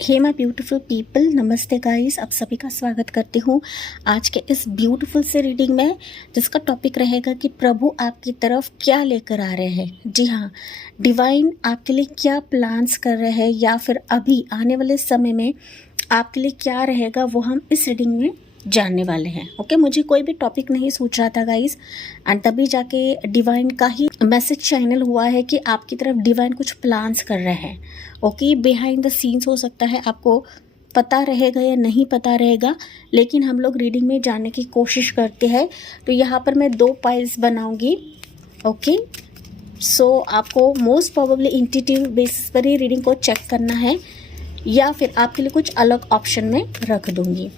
Hey my beautiful people, नमस्ते guys. आप सभी का स्वागत करती हूँ आज के इस ब्यूटीफुल से रीडिंग में, जिसका टॉपिक रहेगा कि प्रभु आपकी तरफ क्या लेकर आ रहे हैं। जी हाँ, डिवाइन आपके लिए क्या प्लान्स कर रहे हैं या फिर अभी आने वाले समय में आपके लिए क्या रहेगा, वो हम इस रीडिंग में जानने वाले हैं। ओके, मुझे कोई भी टॉपिक नहीं सूझ रहा था गाइस, एंड तभी जाके डिवाइन का ही मैसेज चैनल हुआ है कि आपकी तरफ डिवाइन कुछ प्लान्स कर रहे हैं। ओके, बिहाइंड द सीन्स हो सकता है आपको पता रहेगा या नहीं पता रहेगा, लेकिन हम लोग रीडिंग में जानने की कोशिश करते हैं। तो यहाँ पर मैं 2 पाइल्स बनाऊंगी। ओके, सो आपको मोस्ट प्रोबेबली इंट्यूटिव बेसिस पर ही रीडिंग को चेक करना है या फिर आपके लिए कुछ अलग ऑप्शन में रख दूंगी।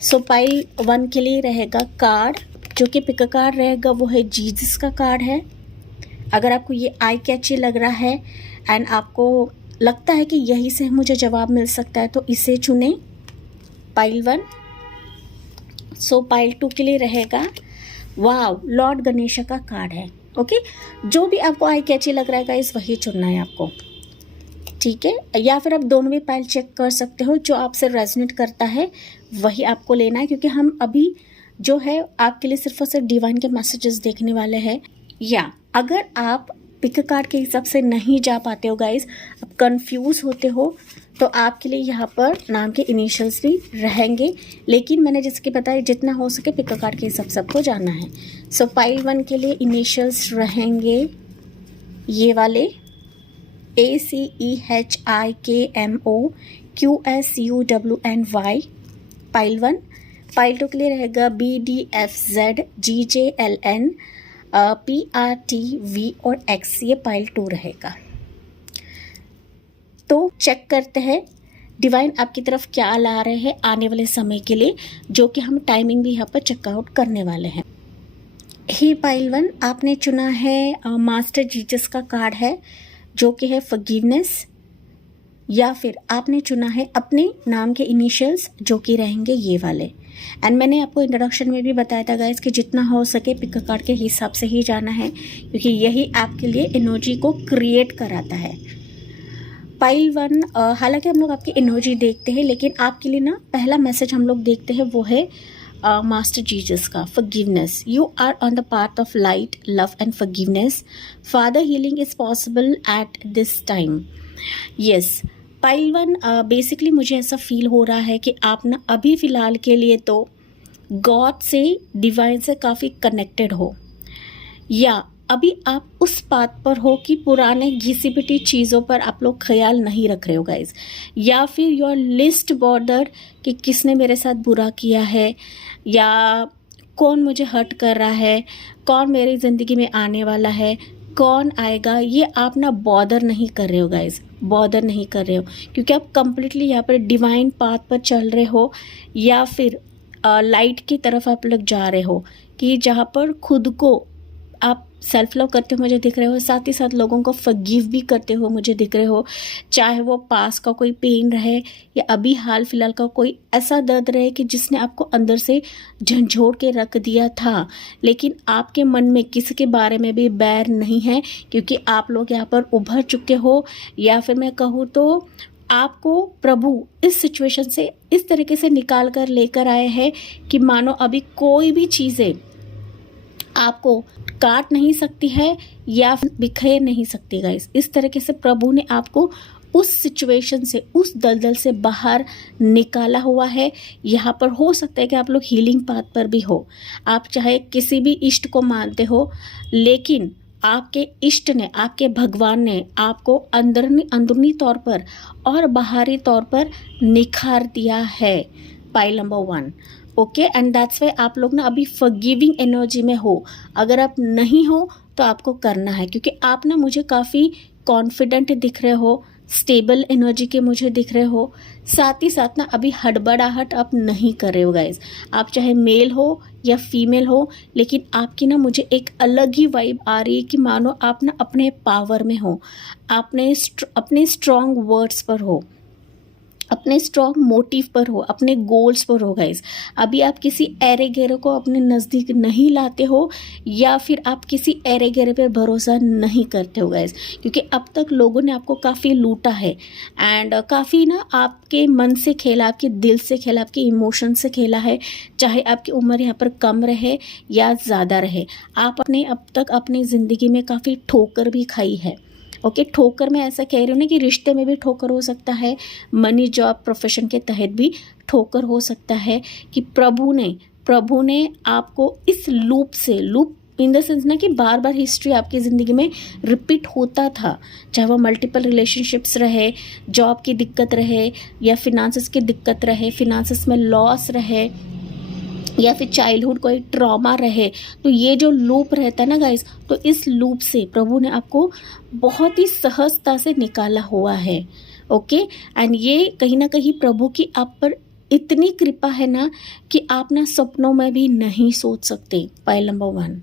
सो पाइल 1 के लिए रहेगा कार्ड, जो कि पिक कार्ड रहेगा वो है जीसस का कार्ड है। अगर आपको ये आई कैची लग रहा है एंड आपको लगता है कि यही से मुझे जवाब मिल सकता है, तो इसे चुनें, पाइल 1। सो पाइल 2 के लिए रहेगा वाव, लॉर्ड गणेश का कार्ड है। ओके, जो भी आपको आई कैची लग रहा है गाइस, वही चुनना है आपको, ठीक है। या फिर आप दोनों भी पाइल चेक कर सकते हो, जो आपसे रेजोनेट करता है वही आपको लेना है, क्योंकि हम अभी जो है आपके लिए सिर्फ और सिर्फ डिवाइन के मैसेजेस देखने वाले हैं। या अगर आप पिक कार्ड के हिसाब से नहीं जा पाते हो गाइस, आप कंफ्यूज होते हो, तो आपके लिए यहाँ पर नाम के इनिशियल्स भी रहेंगे, लेकिन मैंने जैसे बताया जितना हो सके पिक कार्ड के हिसाब से आपको जाना है। सो पाइल 1 के लिए इनिशियल्स रहेंगे ये वाले ACHIKMOQSUWNY, पाइल 1। पाइल 2 के लिए रहेगा BDFZGJLN PRTV और X, ये पाइल 2 रहेगा। तो चेक करते हैं डिवाइन आपकी तरफ क्या ला रहे हैं आने वाले समय के लिए, जो कि हम टाइमिंग भी यहाँ पर चेकआउट करने वाले हैं। ही पाइल 1 आपने चुना है मास्टर जीसस का कार्ड है, जो कि है फॉरगिवनेस, या फिर आपने चुना है अपने नाम के इनिशियल्स, जो कि रहेंगे ये वाले। एंड मैंने आपको इंट्रोडक्शन में भी बताया था गाइस कि जितना हो सके पिक कार्ड के हिसाब से ही जाना है, क्योंकि यही आपके लिए एनर्जी को क्रिएट कराता है। पाइल 1 हालांकि हम लोग आपकी एनर्जी देखते हैं, लेकिन आपके लिए ना पहला मैसेज हम लोग देखते हैं वो है मास्टर जीसस का, forgiveness. You are on the path of light, love and forgiveness. Father healing is possible at this time. Yes, pile 1 basically मुझे ऐसा फील हो रहा है कि आप ना अभी फ़िलहाल के लिए तो गॉड से, डिवाइन से काफ़ी कनेक्टेड हो, या अभी आप उस बात पर हो कि पुराने घिसी पिटी चीज़ों पर आप लोग ख्याल नहीं रख रहे हो गाइज, या फिर योर लिस्ट बॉर्डर कि किसने मेरे साथ बुरा किया है, या कौन मुझे हर्ट कर रहा है, कौन मेरी ज़िंदगी में आने वाला है, कौन आएगा, ये आप ना बॉदर नहीं कर रहे हो गाइज, बॉदर नहीं कर रहे हो, क्योंकि आप कंप्लीटली यहाँ पर डिवाइन पाथ पर चल रहे हो, या फिर लाइट की तरफ आप लोग जा रहे हो, कि जहाँ पर खुद को आप सेल्फ लव करते हो मुझे दिख रहे हो, साथ ही साथ लोगों को फॉरगिव भी करते हो मुझे दिख रहे हो, चाहे वो पास का कोई पेन रहे या अभी हाल फिलहाल का कोई ऐसा दर्द रहे कि जिसने आपको अंदर से झंझोड़ के रख दिया था, लेकिन आपके मन में किसी के बारे में भी बैर नहीं है, क्योंकि आप लोग यहाँ पर उभर चुके हो, या फिर मैं कहूँ तो आपको प्रभु इस सिचुएशन से इस तरीके से निकाल कर लेकर आए हैं कि मानो अभी कोई भी चीज़ें आपको काट नहीं सकती है या बिखेर नहीं सकती गाइस। इस तरीके से प्रभु ने आपको उस सिचुएशन से, उस दलदल से बाहर निकाला हुआ है। यहाँ पर हो सकता है कि आप लोग हीलिंग पाथ पर भी हो, आप चाहे किसी भी इष्ट को मानते हो, लेकिन आपके इष्ट ने, आपके भगवान ने आपको अंदरूनी तौर पर और बाहरी तौर पर निखार दिया है। Pile number 1। Okay, and that's why आप लोग ना अभी फॉरगिविंग एनर्जी में हो। अगर आप नहीं हो तो आपको करना है, क्योंकि आप ना मुझे काफ़ी कॉन्फिडेंट दिख रहे हो, स्टेबल एनर्जी के मुझे दिख रहे हो, साथ ही साथ ना अभी हड़बड़ाहट आप नहीं कर रहे हो गाइज। आप चाहे मेल हो या फीमेल हो, लेकिन आपकी ना मुझे एक अलग ही वाइब आ रही है कि मानो आप ना अपने पावर में हो, अपने स्ट्रॉन्ग वर्ड्स पर हो, अपने स्ट्रॉन्ग मोटिव पर हो, अपने गोल्स पर हो गाइस। अभी आप किसी एरे गेरे को अपने नज़दीक नहीं लाते हो या फिर आप किसी एरे गेरे पर भरोसा नहीं करते हो गाइस, क्योंकि अब तक लोगों ने आपको काफ़ी लूटा है एंड काफ़ी ना आपके मन से खेला, आपके दिल से खेला, आपके इमोशन से खेला है। चाहे आपकी उम्र यहाँ पर कम रहे या ज़्यादा रहे, आप अपने अब तक अपनी ज़िंदगी में काफ़ी ठोकर भी खाई है। ओके, ठोकर मैं ऐसा कह रही हूँ ना कि रिश्ते में भी ठोकर हो सकता है, मनी जॉब प्रोफेशन के तहत भी ठोकर हो सकता है कि प्रभु ने आपको इस लूप इन द सेंस ना कि बार बार हिस्ट्री आपकी ज़िंदगी में रिपीट होता था, चाहे वो मल्टीपल रिलेशनशिप्स रहे, जॉब की दिक्कत रहे या फिनांसेस की दिक्कत रहे, फिनांसेस में लॉस रहे या फिर चाइल्डहुड कोई ट्रॉमा रहे। तो ये जो लूप रहता है ना गाइस, तो इस लूप से प्रभु ने आपको बहुत ही सहजता से निकाला हुआ है। ओके, एंड ये कहीं ना कहीं प्रभु की आप पर इतनी कृपा है ना कि आप ना सपनों में भी नहीं सोच सकते। पॉइंट नंबर 1,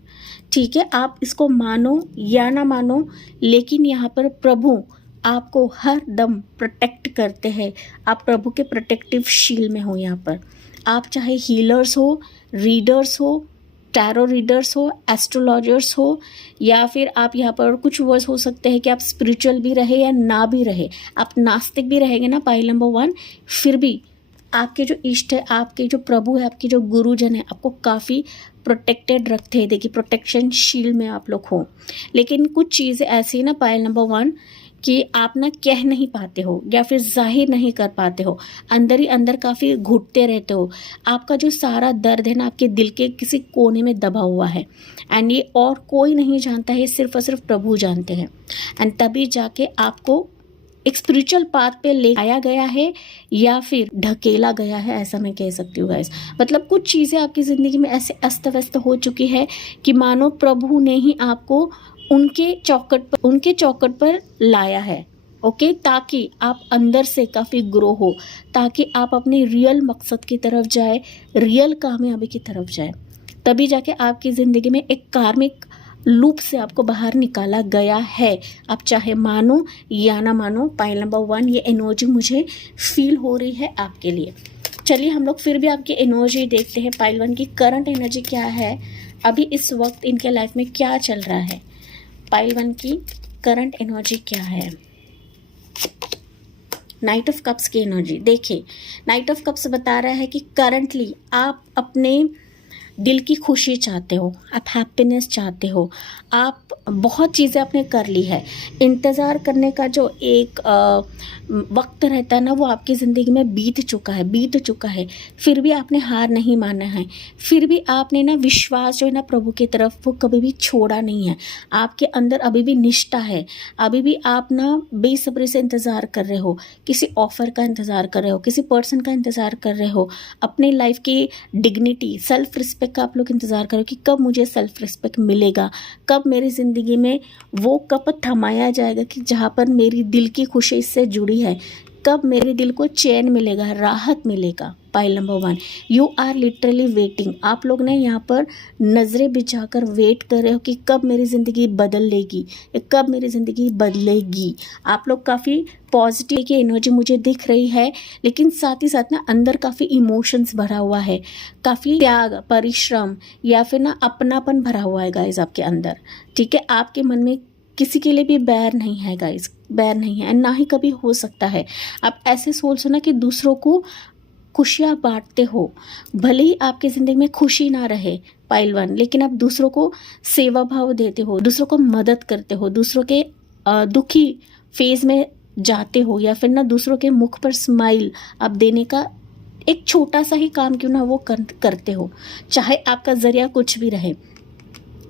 ठीक है, आप इसको मानो या ना मानो, लेकिन यहाँ पर प्रभु आपको हर दम प्रोटेक्ट करते हैं। आप प्रभु के प्रोटेक्टिव शील्ड में हो। यहाँ पर आप चाहे हीलर्स हो, रीडर्स हो, टैरो रीडर्स हो, एस्ट्रोलॉजर्स हो, या फिर आप यहाँ पर कुछ वर्ड्स हो सकते हैं कि आप स्पिरिचुअल भी रहे या ना भी रहे, आप नास्तिक भी रहेंगे ना पॉइंट नंबर 1, फिर भी आपके जो इष्ट है, आपके जो प्रभु है, आपके जो गुरुजन है, आपको काफ़ी प्रोटेक्टेड रखते हैं। देखिए, प्रोटेक्शन शील्ड में आप लोग हो। लेकिन कुछ चीज़ें ऐसी ना पॉइंट नंबर 1 कि आप ना कह नहीं पाते हो या फिर जाहिर नहीं कर पाते हो, अंदर ही अंदर काफ़ी घुटते रहते हो। आपका जो सारा दर्द है ना आपके दिल के किसी कोने में दबा हुआ है एंड ये और कोई नहीं जानता है, सिर्फ और सिर्फ प्रभु जानते हैं। एंड तभी जाके आपको एक स्पिरिचुअल पाथ पे ले आया गया है या फिर ढकेला गया है, ऐसा मैं कह सकती हूँ गाइस। मतलब कुछ चीज़ें आपकी ज़िंदगी में ऐसे अस्त व्यस्त हो चुकी है कि मानो प्रभु ने ही आपको उनके चौखट पर लाया है। ओके, ताकि आप अंदर से काफ़ी ग्रो हो, ताकि आप अपने रियल मकसद की तरफ जाए, रियल कामयाबी की तरफ जाए। तभी जाके आपकी ज़िंदगी में एक कार्मिक लूप से आपको बाहर निकाला गया है। आप चाहे मानो या ना मानो, पॉइंट नंबर 1 ये एनर्जी मुझे फील हो रही है आपके लिए। चलिए हम लोग फिर भी आपकी एनर्जी देखते हैं। पॉइंट 1 की करंट एनर्जी क्या है, अभी इस वक्त इनके लाइफ में क्या चल रहा है। पॉइंट 1 की करंट एनर्जी क्या है। नाइट ऑफ कप्स की एनर्जी देखिए, नाइट ऑफ कप्स बता रहा है कि करंटली आप अपने दिल की खुशी चाहते हो, आप हैप्पीनेस चाहते हो, आप बहुत चीज़ें आपने कर ली है। इंतज़ार करने का जो एक वक्त रहता है ना, वो आपकी ज़िंदगी में बीत चुका है, फिर भी आपने हार नहीं माना है, फिर भी आपने ना विश्वास जो है ना प्रभु की तरफ वो कभी भी छोड़ा नहीं है। आपके अंदर अभी भी निष्ठा है, अभी भी आप ना बेसब्री से इंतज़ार कर रहे हो, किसी ऑफ़र का इंतज़ार कर रहे हो, किसी पर्सन का इंतज़ार कर रहे हो, अपने लाइफ की डिग्निटी, सेल्फ रिस्पेक्ट का आप लोग इंतज़ार करो कि कब मुझे सेल्फ रिस्पेक्ट मिलेगा, कब मेरी ज़िंदगी में वो कप थमाया जाएगा कि जहाँ पर मेरी दिल की खुशी इससे जुड़ी है, कब मेरे दिल को चैन मिलेगा, राहत मिलेगा। Point number 1, you are literally waiting. आप लोग ने यहाँ पर नज़रें बिछाकर वेट कर रहे हो कि कब मेरी ज़िंदगी कब मेरी ज़िंदगी बदलेगी। आप लोग काफ़ी पॉजिटिव की एनर्जी मुझे दिख रही है, लेकिन साथ ही साथ ना अंदर काफ़ी इमोशंस भरा हुआ है, काफ़ी त्याग, परिश्रम या फिर ना अपनापन भरा हुआ है गाइज आपके अंदर। ठीक है, आपके मन में किसी के लिए भी बैर नहीं है गाइज, बैर नहीं है, ना ही कभी हो सकता है। आप ऐसे सोचो ना कि दूसरों को खुशियाँ बांटते हो, भले ही आपकी ज़िंदगी में खुशी ना रहे पॉइंट 1, लेकिन आप दूसरों को सेवा भाव देते हो, दूसरों को मदद करते हो, दूसरों के दुखी फेज में जाते हो, या फिर ना दूसरों के मुख पर स्माइल आप देने का एक छोटा सा ही काम क्यों ना वो करते हो, चाहे आपका ज़रिया कुछ भी रहे।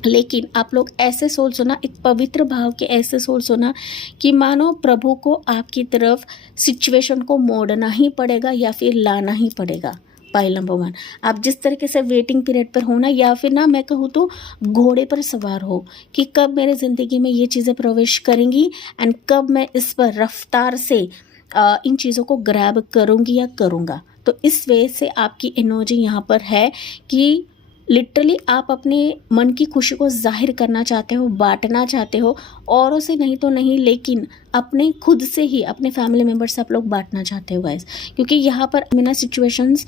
लेकिन आप लोग ऐसे सोचो ना, एक पवित्र भाव के ऐसे सोचो ना कि मानो प्रभु को आपकी तरफ सिचुएशन को मोड़ना ही पड़ेगा या फिर लाना ही पड़ेगा। पॉइंट नंबर 1, आप जिस तरीके से वेटिंग पीरियड पर हो ना, या फिर ना मैं कहूँ तो घोड़े पर सवार हो कि कब मेरे ज़िंदगी में ये चीज़ें प्रवेश करेंगी एंड कब मैं इस पर रफ्तार से इन चीज़ों को ग्रैब करूँगी या करूँगा। तो इस वजह से आपकी एनर्जी यहाँ पर है कि लिटरली आप अपने मन की खुशी को जाहिर करना चाहते हो, बांटना चाहते हो, औरों से नहीं तो नहीं, लेकिन अपने खुद से ही, अपने फैमिली मेम्बर से आप लोग बांटना चाहते हो गाइस। क्योंकि यहाँ पर बिना सिचुएशंस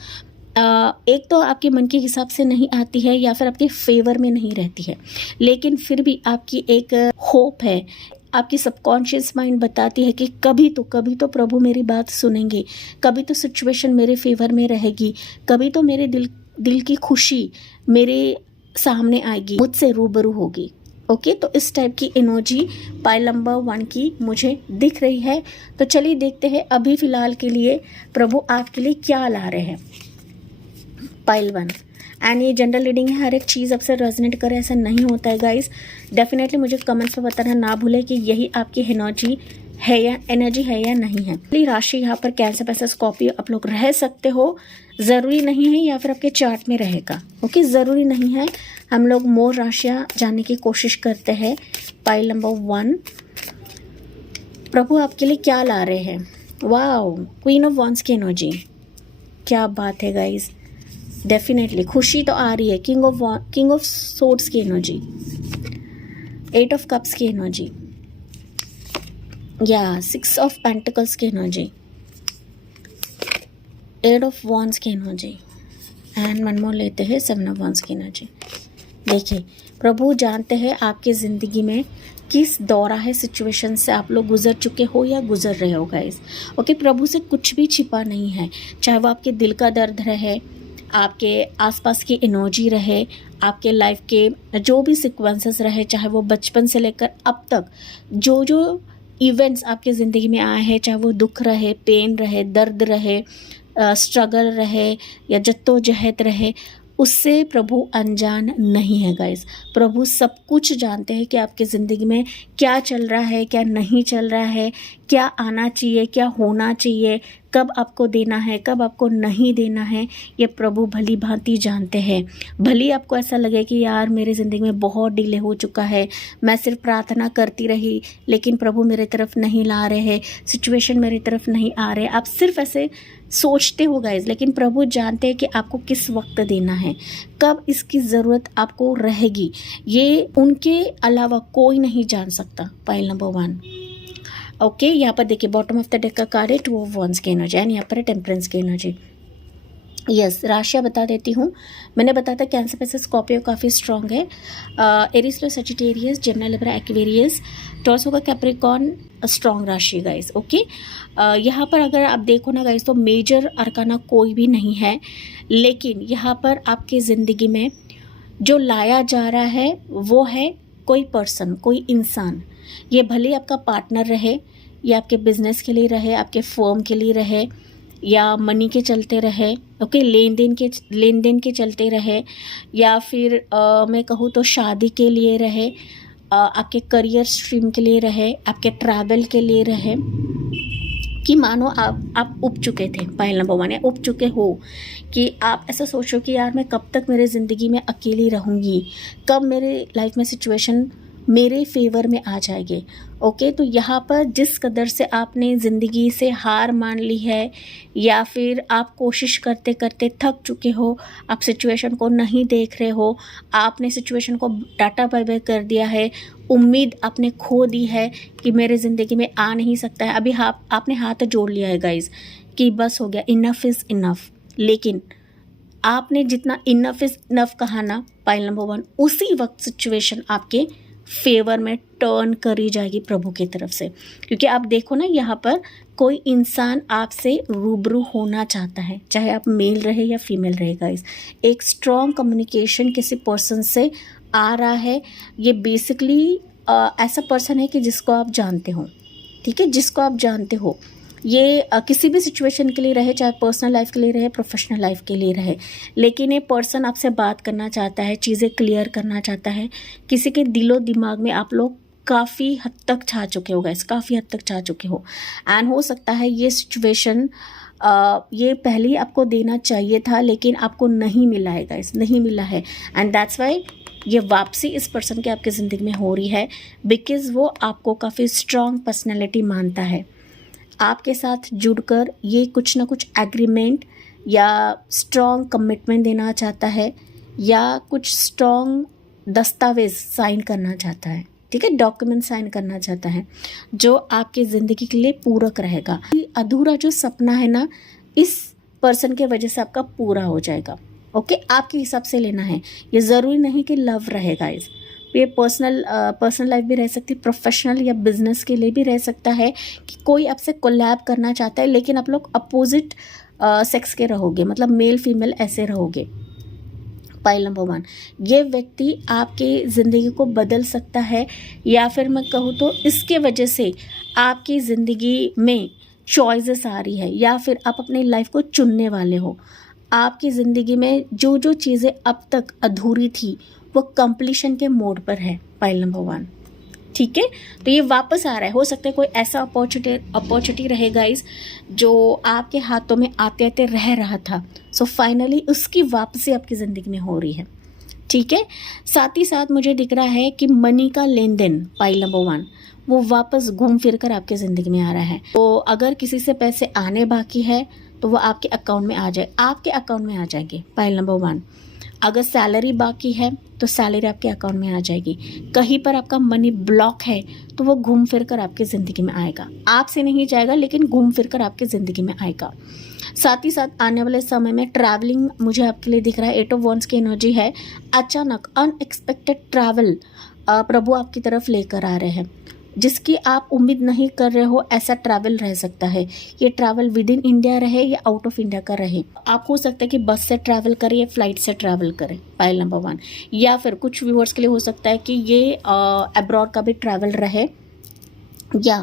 एक तो आपके मन के हिसाब से नहीं आती है या फिर आपके फेवर में नहीं रहती है, लेकिन फिर भी आपकी एक होप है, आपकी सबकॉन्शियस माइंड बताती है कि कभी तो प्रभु मेरी बात सुनेंगे, कभी तो सिचुएशन मेरे फेवर में रहेगी, कभी तो मेरे दिल की खुशी मेरे सामने आएगी, मुझसे रूबरू होगी। ओके, तो इस टाइप की एनर्जी पाइल नंबर 1 की मुझे दिख रही है। तो चलिए देखते हैं अभी फ़िलहाल के लिए प्रभु आपके लिए क्या ला रहे हैं। पाइल 1, एंड ये जनरल रीडिंग है, हर एक चीज़ आपसे रेजोनेट करे ऐसा नहीं होता है गाइस। डेफिनेटली मुझे कमेंट्स में बताना ना भूले कि यही आपकी एनर्जी है या नहीं है। अगली राशि यहाँ पर कैंसर, पैसा, स्कॉर्पियो आप लोग रह सकते हो, ज़रूरी नहीं है या फिर आपके चार्ट में रहेगा। ओके, ज़रूरी नहीं है। हम लोग मोर राशियाँ जानने की कोशिश करते हैं। पाइल नंबर 1, प्रभु आपके लिए क्या ला रहे हैं। वाओ, क्वीन ऑफ वॉन्ड्स की एनर्जी, क्या बात है गाइस। डेफिनेटली खुशी तो आ रही है। किंग ऑफ सोर्ड्स की एनर्जी, 8 ऑफ कप्स की एनर्जी, या 6 ऑफ पेंटिकल्स की एनर्जी, 8 ऑफ वॉन्ड्स की एनर्जी, एंड वन मोर लेते हैं 7 ऑफ वॉन्ड्स की एनर्जी। देखिए, प्रभु जानते हैं आपकी ज़िंदगी में किस दौरा है सिचुएशन से आप लोग गुजर चुके हो या गुजर रहे हो गाइस। ओके, प्रभु से कुछ भी छिपा नहीं है, चाहे वो आपके दिल का दर्द रहे, आपके आसपास की एनर्जी रहे, आपके लाइफ के जो भी सिक्वेंसेस रहे, चाहे वो बचपन से लेकर अब तक जो जो इवेंट्स आपके ज़िंदगी में आए हैं, चाहे वो दुख रहे, पेन रहे, दर्द रहे, स्ट्रगल रहे या जद्दोजहद रहे, उससे प्रभु अनजान नहीं है गाइस। प्रभु सब कुछ जानते हैं कि आपकी ज़िंदगी में क्या चल रहा है, क्या नहीं चल रहा है, क्या आना चाहिए, क्या होना चाहिए, कब आपको देना है, कब आपको नहीं देना है, ये प्रभु भली भांति जानते हैं। भली आपको ऐसा लगे कि यार मेरी ज़िंदगी में बहुत डिले हो चुका है, मैं सिर्फ प्रार्थना करती रही लेकिन प्रभु मेरे तरफ नहीं ला रहे हैं, सिचुएशन मेरी तरफ नहीं आ रहे, आप सिर्फ ऐसे सोचते हो गाइस, लेकिन प्रभु जानते हैं कि आपको किस वक्त देना है, कब इसकी ज़रूरत आपको रहेगी, ये उनके अलावा कोई नहीं जान सकता। Pile number 1। ओके, यहाँ पर देखिए बॉटम ऑफ द डेक का कार्ड है 2 ऑफ वॉन्ड्स की एनर्जी, एंड यहाँ पर है टेम्परेंस की एनर्जी। यस, राशियाँ बता देती हूँ। मैंने बताया था कैंसर, पैसा, स्कॉर्पियो काफ़ी स्ट्रॉन्ग है, Aries, Leo, Sagittarius, Gemini, Libra, Aquarius, Taurus होगा, कैप्रिकॉर्न स्ट्रॉन्ग राशि गाइस। ओके, यहाँ पर अगर आप देखो ना गाइस तो मेजर अरकाना कोई भी नहीं है, लेकिन यहाँ पर आपकी ज़िंदगी में जो लाया जा रहा है वो है कोई पर्सन, कोई इंसान। ये भले आपका पार्टनर रहे या आपके बिजनेस के लिए रहे, आपके फर्म के लिए रहे, या मनी के चलते रहे, ओके, लेन देन के चलते रहे, या फिर मैं कहूँ तो शादी के लिए रहे, आपके करियर स्ट्रीम के लिए रहे, आपके ट्रैवल के लिए रहे, कि मानो आप उब चुके थे। पाइल नंबर 1 है, उब चुके हो कि आप ऐसा सोचो कि यार मैं कब तक मेरे ज़िंदगी में अकेली रहूँगी, कब मेरे लाइफ में सिचुएशन मेरे फेवर में आ जाएंगे। ओके, तो यहाँ पर जिस कदर से आपने ज़िंदगी से हार मान ली है या फिर आप कोशिश करते करते थक चुके हो, आप सिचुएशन को नहीं देख रहे हो, आपने सिचुएशन को डाटा बाय बाय कर दिया है, उम्मीद आपने खो दी है कि मेरे ज़िंदगी में आ नहीं सकता है, अभी आपने हाथ जोड़ लिया है गाइज कि बस हो गया, इनफ इज़ इनफ। लेकिन आपने जितना इनफ इज़ इनफ कहा ना पाइल नंबर 1, उसी वक्त सिचुएशन आपके फेवर में टर्न करी जाएगी प्रभु की तरफ से। क्योंकि आप देखो ना, यहाँ पर कोई इंसान आपसे रूबरू होना चाहता है, चाहे आप मेल रहे या फीमेल रहे गाइस। एक स्ट्रॉन्ग कम्युनिकेशन किसी पर्सन से आ रहा है। ये बेसिकली ऐसा पर्सन है कि जिसको आप जानते हो, ठीक है, जिसको आप जानते हो। ये किसी भी सिचुएशन के लिए रहे, चाहे पर्सनल लाइफ के लिए रहे, प्रोफेशनल लाइफ के लिए रहे, लेकिन ये पर्सन आपसे बात करना चाहता है, चीज़ें क्लियर करना चाहता है। किसी के दिलो दिमाग में आप लोग काफ़ी हद तक छा चुके हो गाइस, काफ़ी हद तक छा चुके हो। एंड हो सकता है ये सिचुएशन ये पहले ही आपको देना चाहिए था, लेकिन आपको नहीं मिला है गाइस, नहीं मिला है। एंड दैट्स वाई ये वापसी इस पर्सन की आपकी ज़िंदगी में हो रही है, बिकॉज़ वो आपको काफ़ी स्ट्रॉन्ग पर्सनैलिटी मानता है। आपके साथ जुड़कर ये कुछ ना कुछ एग्रीमेंट या स्ट्रॉन्ग कमिटमेंट देना चाहता है, या कुछ स्ट्रॉन्ग दस्तावेज साइन करना चाहता है, ठीक है, डॉक्यूमेंट साइन करना चाहता है जो आपकी ज़िंदगी के लिए पूरक रहेगा। अधूरा जो सपना है ना, इस पर्सन के वजह से आपका पूरा हो जाएगा। ओके, आपके हिसाब से लेना है। ये ज़रूरी नहीं कि लव रहेगा, ये पर्सनल लाइफ भी रह सकती है, प्रोफेशनल या बिजनेस के लिए भी रह सकता है कि कोई आपसे कोलैब करना चाहता है लेकिन आप लोग अपोजिट सेक्स के रहोगे, मतलब मेल फीमेल ऐसे रहोगे। पाइल नंबर 1, ये व्यक्ति आपकी ज़िंदगी को बदल सकता है, या फिर मैं कहूँ तो इसके वजह से आपकी ज़िंदगी में चॉइसेस आ रही है, या फिर आप अपनी लाइफ को चुनने वाले हो। आपकी ज़िंदगी में जो जो चीज़ें अब तक अधूरी थी वो कंप्लीशन के मोड पर है। पाइल नंबर 1, ठीक है, तो ये वापस आ रहा है। हो सकता है कोई ऐसा अपॉर्चुनिटी रहे गाइस जो आपके हाथों में आते आते रह रहा था, सो फाइनली उसकी वापसी आपकी ज़िंदगी में हो रही है, ठीक है। साथ ही साथ मुझे दिख रहा है कि मनी का लेन देन, पाइल नंबर 1, वो वापस घूम फिर कर आपके ज़िंदगी में आ रहा है। तो अगर किसी से पैसे आने बाकी है तो वो आपके अकाउंट में आ जाए, आपके अकाउंट में आ जाएंगे। पाइल नंबर 1, अगर सैलरी बाकी है तो सैलरी आपके अकाउंट में आ जाएगी। कहीं पर आपका मनी ब्लॉक है तो वो घूम फिर कर आपकी ज़िंदगी में आएगा, आपसे नहीं जाएगा लेकिन घूम फिर कर आपकी ज़िंदगी में आएगा। साथ ही साथ आने वाले समय में ट्रैवलिंग मुझे आपके लिए दिख रहा है। 8 ऑफ वॉन्ड्स की एनर्जी है। अचानक अनएक्सपेक्टेड ट्रैवल प्रभु आपकी तरफ लेकर आ रहे हैं, जिसकी आप उम्मीद नहीं कर रहे हो, ऐसा ट्रैवल रह सकता है। ये ट्रैवल विद इन इंडिया रहे या आउट ऑफ इंडिया का रहे। आप हो सकता है कि बस से ट्रैवल करें या फ्लाइट से ट्रैवल करें, पाइल नंबर 1। या फिर कुछ व्यूअर्स के लिए हो सकता है कि ये अब्रॉड का भी ट्रैवल रहे, या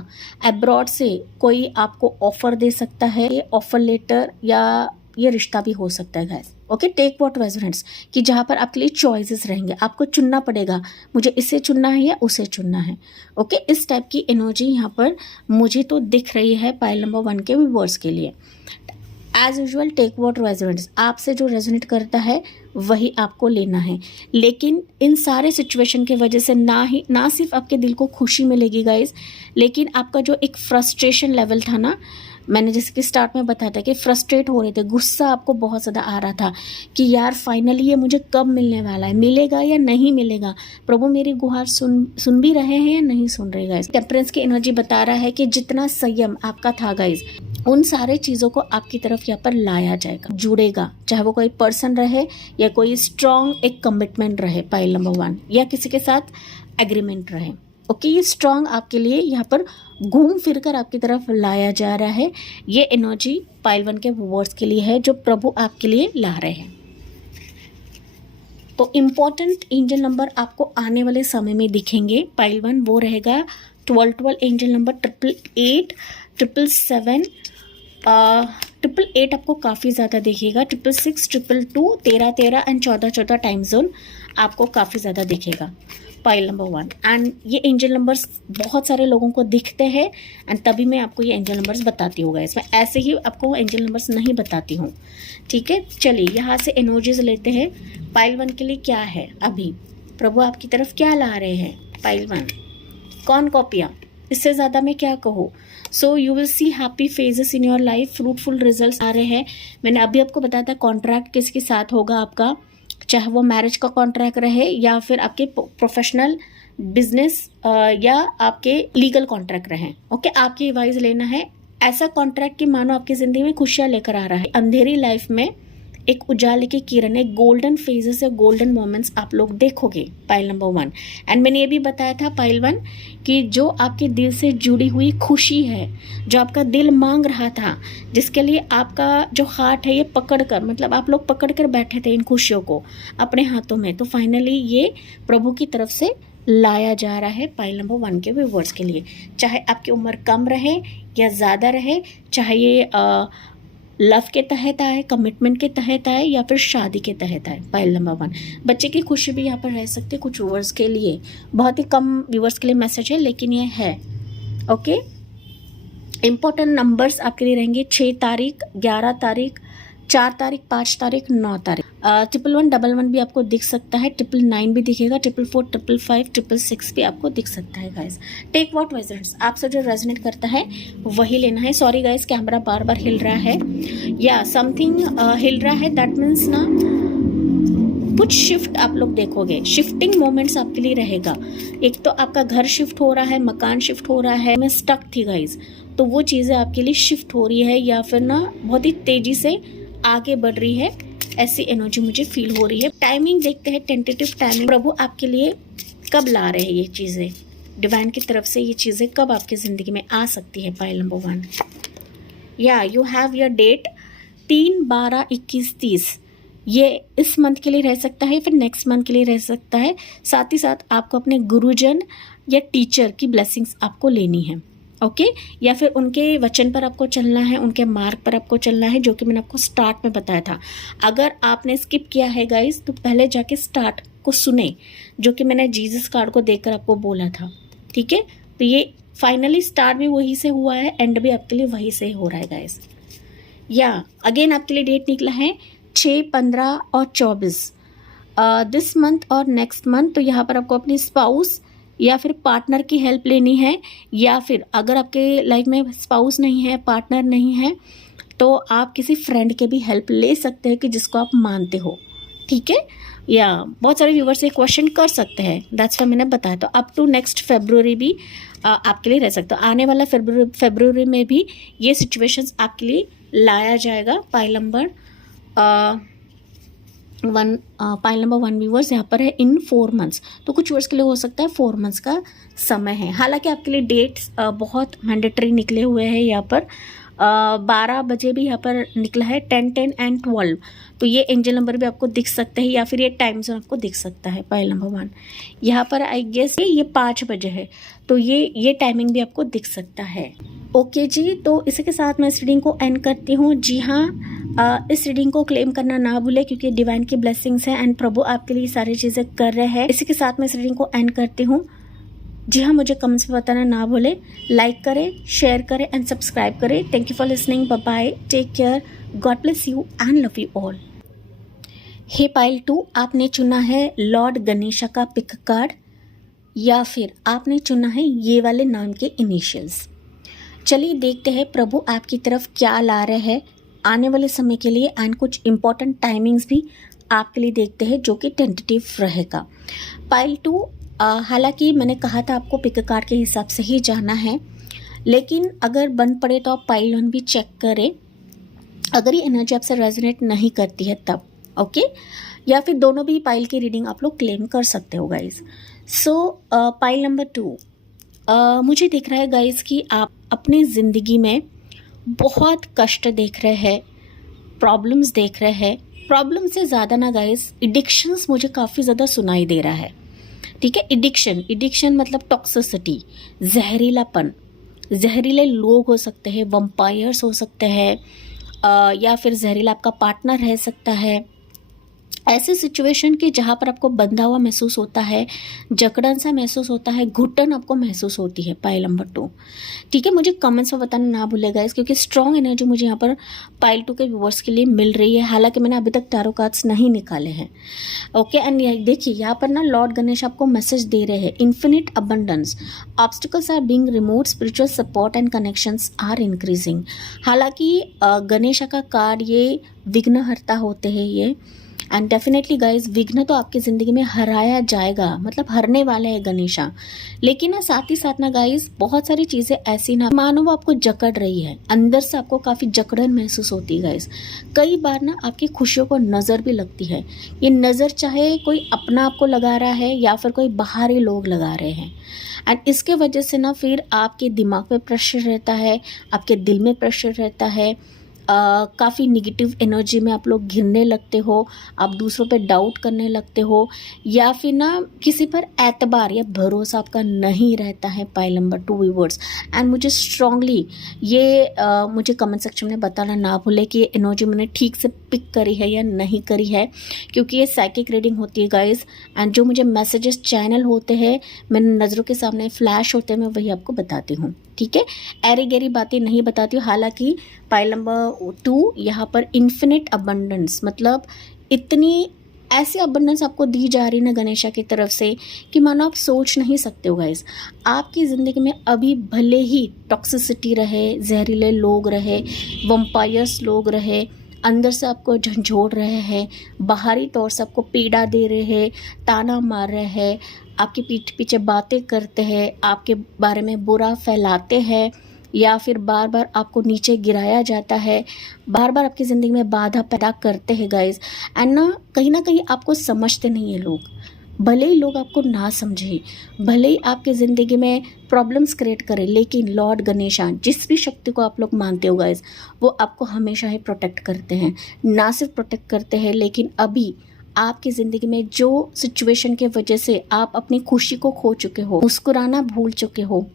अब्रॉड से कोई आपको ऑफ़र दे सकता है, ये ऑफ़र लेटर या ये रिश्ता भी हो सकता है guys. Okay, take what resonance, कि जहाँ पर आपके लिए चॉइसेस रहेंगे, आपको चुनना पड़ेगा, मुझे इसे चुनना है या उसे चुनना है। ओके, इस टाइप की एनर्जी यहाँ पर मुझे तो दिख रही है पाइल नंबर 1 के व्यूअर्स के लिए। As usual take what resonance, आपसे जो रेजोनेट करता है वही आपको लेना है। लेकिन इन सारे सिचुएशन के वजह से ना सिर्फ आपके दिल को खुशी मिलेगी गाइस, लेकिन आपका जो एक फ्रस्ट्रेशन लेवल था ना, मैंने जैसे कि स्टार्ट में बताया था कि फ्रस्ट्रेट हो रहे थे, गुस्सा आपको बहुत ज़्यादा आ रहा था कि यार फाइनली ये मुझे कब मिलने वाला है, मिलेगा या नहीं मिलेगा, प्रभु मेरी गुहार सुन भी रहे हैं या नहीं सुन रहे गाइस। टेम्परेंस की एनर्जी बता रहा है कि जितना संयम आपका था गाइस, उन सारे चीज़ों को आपकी तरफ यहाँ पर लाया जाएगा, जुड़ेगा, चाहे वो कोई पर्सन रहे या कोई स्ट्रॉन्ग एक कमिटमेंट रहे, पाइल नंबर 1, या किसी के साथ एग्रीमेंट रहे। ओके, ये स्ट्रॉन्ग आपके लिए यहाँ पर घूम फिर कर आपकी तरफ लाया जा रहा है। ये एनर्जी पाइल 1 के व्यूअर्स के लिए है जो प्रभु आपके लिए ला रहे हैं। तो इम्पॉर्टेंट एंजल नंबर आपको आने वाले समय में दिखेंगे पाइल 1, वो रहेगा 12 एंजल नंबर 888, 777, 888 आपको काफ़ी ज़्यादा दिखेगा, 666, 222, 13 एंड 14 टाइम जोन आपको काफ़ी ज़्यादा दिखेगा पाइल नंबर 1। एंड ये एंजल नंबर्स बहुत सारे लोगों को दिखते हैं एंड तभी मैं आपको ये एंजल नंबर्स बताती हूँ गाइस, मैं ऐसे ही आपको एंजल नंबर्स नहीं बताती हूँ, ठीक है। चलिए यहाँ से एनर्जीज लेते हैं। पाइल 1 के लिए क्या है, अभी प्रभु आपकी तरफ क्या ला रहे हैं पाइल 1, कौन कॉपियाँ, इससे ज़्यादा मैं क्या कहूँ। So you will see happy phases in your life, fruitful results आ रहे हैं। मैंने अभी आपको बताया था कॉन्ट्रैक्ट किसके साथ होगा आपका, चाहे वो मैरिज का कॉन्ट्रैक्ट रहे या फिर आपके प्रोफेशनल बिजनेस या आपके लीगल कॉन्ट्रैक्ट रहे। ओके, आपकी एडवाइस लेना है। ऐसा कॉन्ट्रैक्ट कि मानो आपकी ज़िंदगी में खुशियाँ लेकर आ रहा है, अंधेरी लाइफ में एक उजाले की किरण, एक गोल्डन फेजेस या गोल्डन मोमेंट्स आप लोग देखोगे पाइल नंबर 1। एंड मैंने ये भी बताया था पाइल 1 कि जो आपके दिल से जुड़ी हुई खुशी है, जो आपका दिल मांग रहा था, जिसके लिए आपका जो हार्ट है ये पकड़ कर, मतलब आप लोग पकड़ कर बैठे थे इन खुशियों को अपने हाथों में, तो फाइनली ये प्रभु की तरफ से लाया जा रहा है पाइल नंबर 1 के व्यूअर्स के लिए। चाहे आपकी उम्र कम रहे या ज़्यादा रहे, चाहे ये लव के तहत आए, कमिटमेंट के तहत आए या फिर शादी के तहत आए, पाइल नंबर 1। बच्चे की खुशी भी यहाँ पर रह सकती है कुछ व्यूअर्स के लिए, बहुत ही कम व्यूअर्स के लिए मैसेज है लेकिन ये है। ओके, इम्पोर्टेंट नंबर्स आपके लिए रहेंगे 6 तारीख, 11 तारीख, 4 तारीख, 5 तारीख, 9 तारीख। 1111 भी आपको दिख सकता है, 999 भी दिखेगा, 444, 555, 666 भी आपको दिख सकता है गाइस। टेक व्हाट रेजोनेट्स, आपसे जो रेजोनेट करता है वही लेना है। सॉरी गाइस, कैमरा बार बार हिल रहा है या समथिंग हिल रहा है, दैट मीन्स ना कुछ शिफ्ट आप लोग देखोगे, शिफ्टिंग मोमेंट्स आपके लिए रहेगा। एक तो आपका घर शिफ्ट हो रहा है, मकान शिफ्ट हो रहा है। मैं स्टक थी गाइज, तो वो चीज़ें आपके लिए शिफ्ट हो रही है या फिर ना बहुत ही तेज़ी से आगे बढ़ रही है, ऐसी एनर्जी मुझे फील हो रही है। टाइमिंग देखते हैं, टेंटेटिव टाइमिंग प्रभु आपके लिए कब ला रहे हैं ये चीज़ें, डिवाइन की तरफ से ये चीज़ें कब आपकी ज़िंदगी में आ सकती है। पाइल नंबर 1, या यू हैव योर डेट 3, 12, 21, 30। ये इस मंथ के लिए रह सकता है, फिर नेक्स्ट मंथ के लिए रह सकता है। साथ ही साथ आपको अपने गुरुजन या टीचर की ब्लेसिंग्स आपको लेनी है, ओके, या फिर उनके वचन पर आपको चलना है, उनके मार्ग पर आपको चलना है, जो कि मैंने आपको स्टार्ट में बताया था। अगर आपने स्किप किया है गाइस, तो पहले जाके स्टार्ट को सुने, जो कि मैंने जीसस कार्ड को देखकर आपको बोला था, ठीक है। तो ये फाइनली स्टार्ट भी वहीं से हुआ है, एंड भी आपके लिए वहीं से हो रहा है गाइस। या अगेन आपके लिए डेट निकला है 6, 15 और 24 दिस मंथ और नेक्स्ट मंथ। तो यहाँ पर आपको अपनी स्पाउस या फिर पार्टनर की हेल्प लेनी है, या फिर अगर आपके लाइफ में स्पाउस नहीं है, पार्टनर नहीं है, तो आप किसी फ्रेंड के भी हेल्प ले सकते हैं कि जिसको आप मानते हो, ठीक है। या बहुत सारे व्यूवर्स ये क्वेश्चन कर सकते हैं, दैट्स व्हाई मैंने बताया। तो अप टू नेक्स्ट फेब्रुअरी भी आपके लिए रह सकता है। आने वाला फेब्रुअरी में भी ये सिचुएशंस आपके लिए लाया जाएगा। पाइल नंबर 1 व्यूवर्स यहाँ पर है इन 4 मंथ्स, तो कुछ व्यूवर्स के लिए हो सकता है 4 मंथ्स का समय है। हालांकि आपके लिए डेट्स बहुत मैंडेटरी निकले हुए हैं। यहाँ पर 12 बजे भी यहाँ पर निकला है, 10, 10 एंड 12। तो ये एंजल नंबर भी आपको दिख सकता है, या फिर ये टाइम जोन आपको दिख सकता है। पाइल नंबर 1 यहाँ पर आई गेस ये 5 बजे है, तो ये टाइमिंग भी आपको दिख सकता है। ओके जी, तो इसी के साथ मैं इस रीडिंग को एंड करती हूँ। जी हाँ, इस रीडिंग को क्लेम करना ना भूले, क्योंकि डिवाइन की ब्लेसिंग्स है एंड प्रभु आपके लिए सारी चीज़ें कर रहे हैं। इसी के साथ मैं इस रीडिंग को एंड करती हूँ। जी हाँ, मुझे कमेंट्स में बताना ना भूले, लाइक करें, शेयर करें एंड सब्सक्राइब करें। Thank you for listening, bye bye, take care, God bless you and love you all. Hey pile 2, आपने चुना है लॉर्ड गणेशा का पिक कार्ड, या फिर आपने चुना है ये वाले नाम के इनिशियल्स। चलिए देखते हैं प्रभु आपकी तरफ क्या ला रहे हैं आने वाले समय के लिए, एंड कुछ इंपॉर्टेंट टाइमिंग्स भी आपके लिए देखते हैं, जो कि टेंटेटिव रहेगा। पाइल 2, हालांकि मैंने कहा था आपको पिक कार्ड के हिसाब से ही जाना है, लेकिन अगर बन पड़े तो आप पाइल 1 भी चेक करें, अगर ये एनर्जी आपसे रेजोनेट नहीं करती है तब, ओके। या फिर दोनों भी पाइल की रीडिंग आप लोग क्लेम कर सकते हो गाइज। सो पाइल नंबर 2, मुझे दिख रहा है गाइज कि आप अपनी ज़िंदगी में बहुत कष्ट देख रहे हैं, प्रॉब्लम्स देख रहे हैं। प्रॉब्लम से ज़्यादा ना गाइज, एडिक्शंस मुझे काफ़ी ज़्यादा सुनाई दे रहा है, ठीक है। एडिक्शन मतलब टॉक्सिसिटी, जहरीलापन, जहरीले लोग हो सकते हैं, वम्पायर्स हो सकते हैं, या फिर जहरीला आपका पार्टनर रह सकता है। ऐसे सिचुएशन के जहाँ पर आपको बंधा हुआ महसूस होता है, जकड़न सा महसूस होता है, घुटन आपको महसूस होती है। पाइल नंबर 2, ठीक है। मुझे कमेंट्स में बताना ना भूलेगा इस, क्योंकि स्ट्रॉन्ग एनर्जी मुझे यहाँ पर पाइल 2 के व्यूवर्स के लिए मिल रही है। हालांकि मैंने अभी तक टैरो कार्ड्स नहीं निकाले हैं, ओके। एंड देखिए यहाँ पर ना लॉर्ड गणेश आपको मैसेज दे रहे हैं, infinite abundance, obstacles are being removed, spiritual support and connections are increasing. हालांकि गणेश का कार्ड ये विघ्नहर्ता होते हैं ये, एंड डेफिनेटली गाइज विघ्न तो आपकी ज़िंदगी में हराया जाएगा, मतलब हरने वाले हैं गणेशा। लेकिन ना साथ ही साथ ना गाइज बहुत सारी चीज़ें ऐसी ना मानो वो आपको जकड़ रही है, अंदर से आपको काफ़ी जकड़न महसूस होती है गाइज। कई बार ना आपकी खुशियों को नज़र भी लगती है, ये नज़र चाहे कोई अपना आपको लगा रहा है या फिर कोई बाहरी लोग लगा रहे हैं, एंड इसके वजह से ना फिर आपके दिमाग पे प्रेशर रहता है, आपके दिल में प्रेशर रहता है, काफ़ी निगेटिव एनर्जी में आप लोग घिरने लगते हो, आप दूसरों पे डाउट करने लगते हो, या फिर ना किसी पर एतबार या भरोसा आपका नहीं रहता है। पाइल नंबर 2 व्यूअर्स, एंड मुझे स्ट्रांगली ये मुझे कमेंट सेक्शन में बताना ना भूले कि ये एनर्जी मैंने ठीक से पिक करी है या नहीं करी है, क्योंकि ये साइकिक रीडिंग होती है गाइज, एंड जो मुझे मैसेजेस चैनल होते हैं, मेरे नज़रों के सामने फ्लैश होते हैं, मैं वही आपको बताती हूँ, ठीक है। ऐरी गहरी बातें नहीं बताती हूँ। हालांकि पाइल नंबर 2 यहाँ पर इन्फिनिट अबंडेंस, मतलब इतनी ऐसी अबंडेंस आपको दी जा रही है ना गणेशा की तरफ से कि मानो आप सोच नहीं सकते हो गाइस। आपकी ज़िंदगी में अभी भले ही टॉक्सिसिटी रहे, जहरीले लोग रहे, वम्पायर्स लोग रहे, अंदर से आपको झंझोड़ रहे हैं, बाहरी तौर से आपको पीड़ा दे रहे हैं, ताना मार रहे हैं, आपके पीठ पीछे बातें करते हैं, आपके बारे में बुरा फैलाते हैं, या फिर बार बार आपको नीचे गिराया जाता है, बार बार आपकी ज़िंदगी में बाधा पैदा करते हैं गाइस। एंड ना कहीं आपको समझते नहीं है लोग। भले ही लोग आपको ना समझे, भले ही आपकी ज़िंदगी में प्रॉब्लम्स क्रिएट करें, लेकिन लॉर्ड गणेशा, जिस भी शक्ति को आप लोग मानते हो गाइस, वो आपको हमेशा ही प्रोटेक्ट करते हैं। ना सिर्फ प्रोटेक्ट करते हैं, लेकिन अभी आपकी ज़िंदगी में जो सिचुएशन के वजह से आप अपनी खुशी को खो चुके हो, मुस्कुराना भूल चुके हो,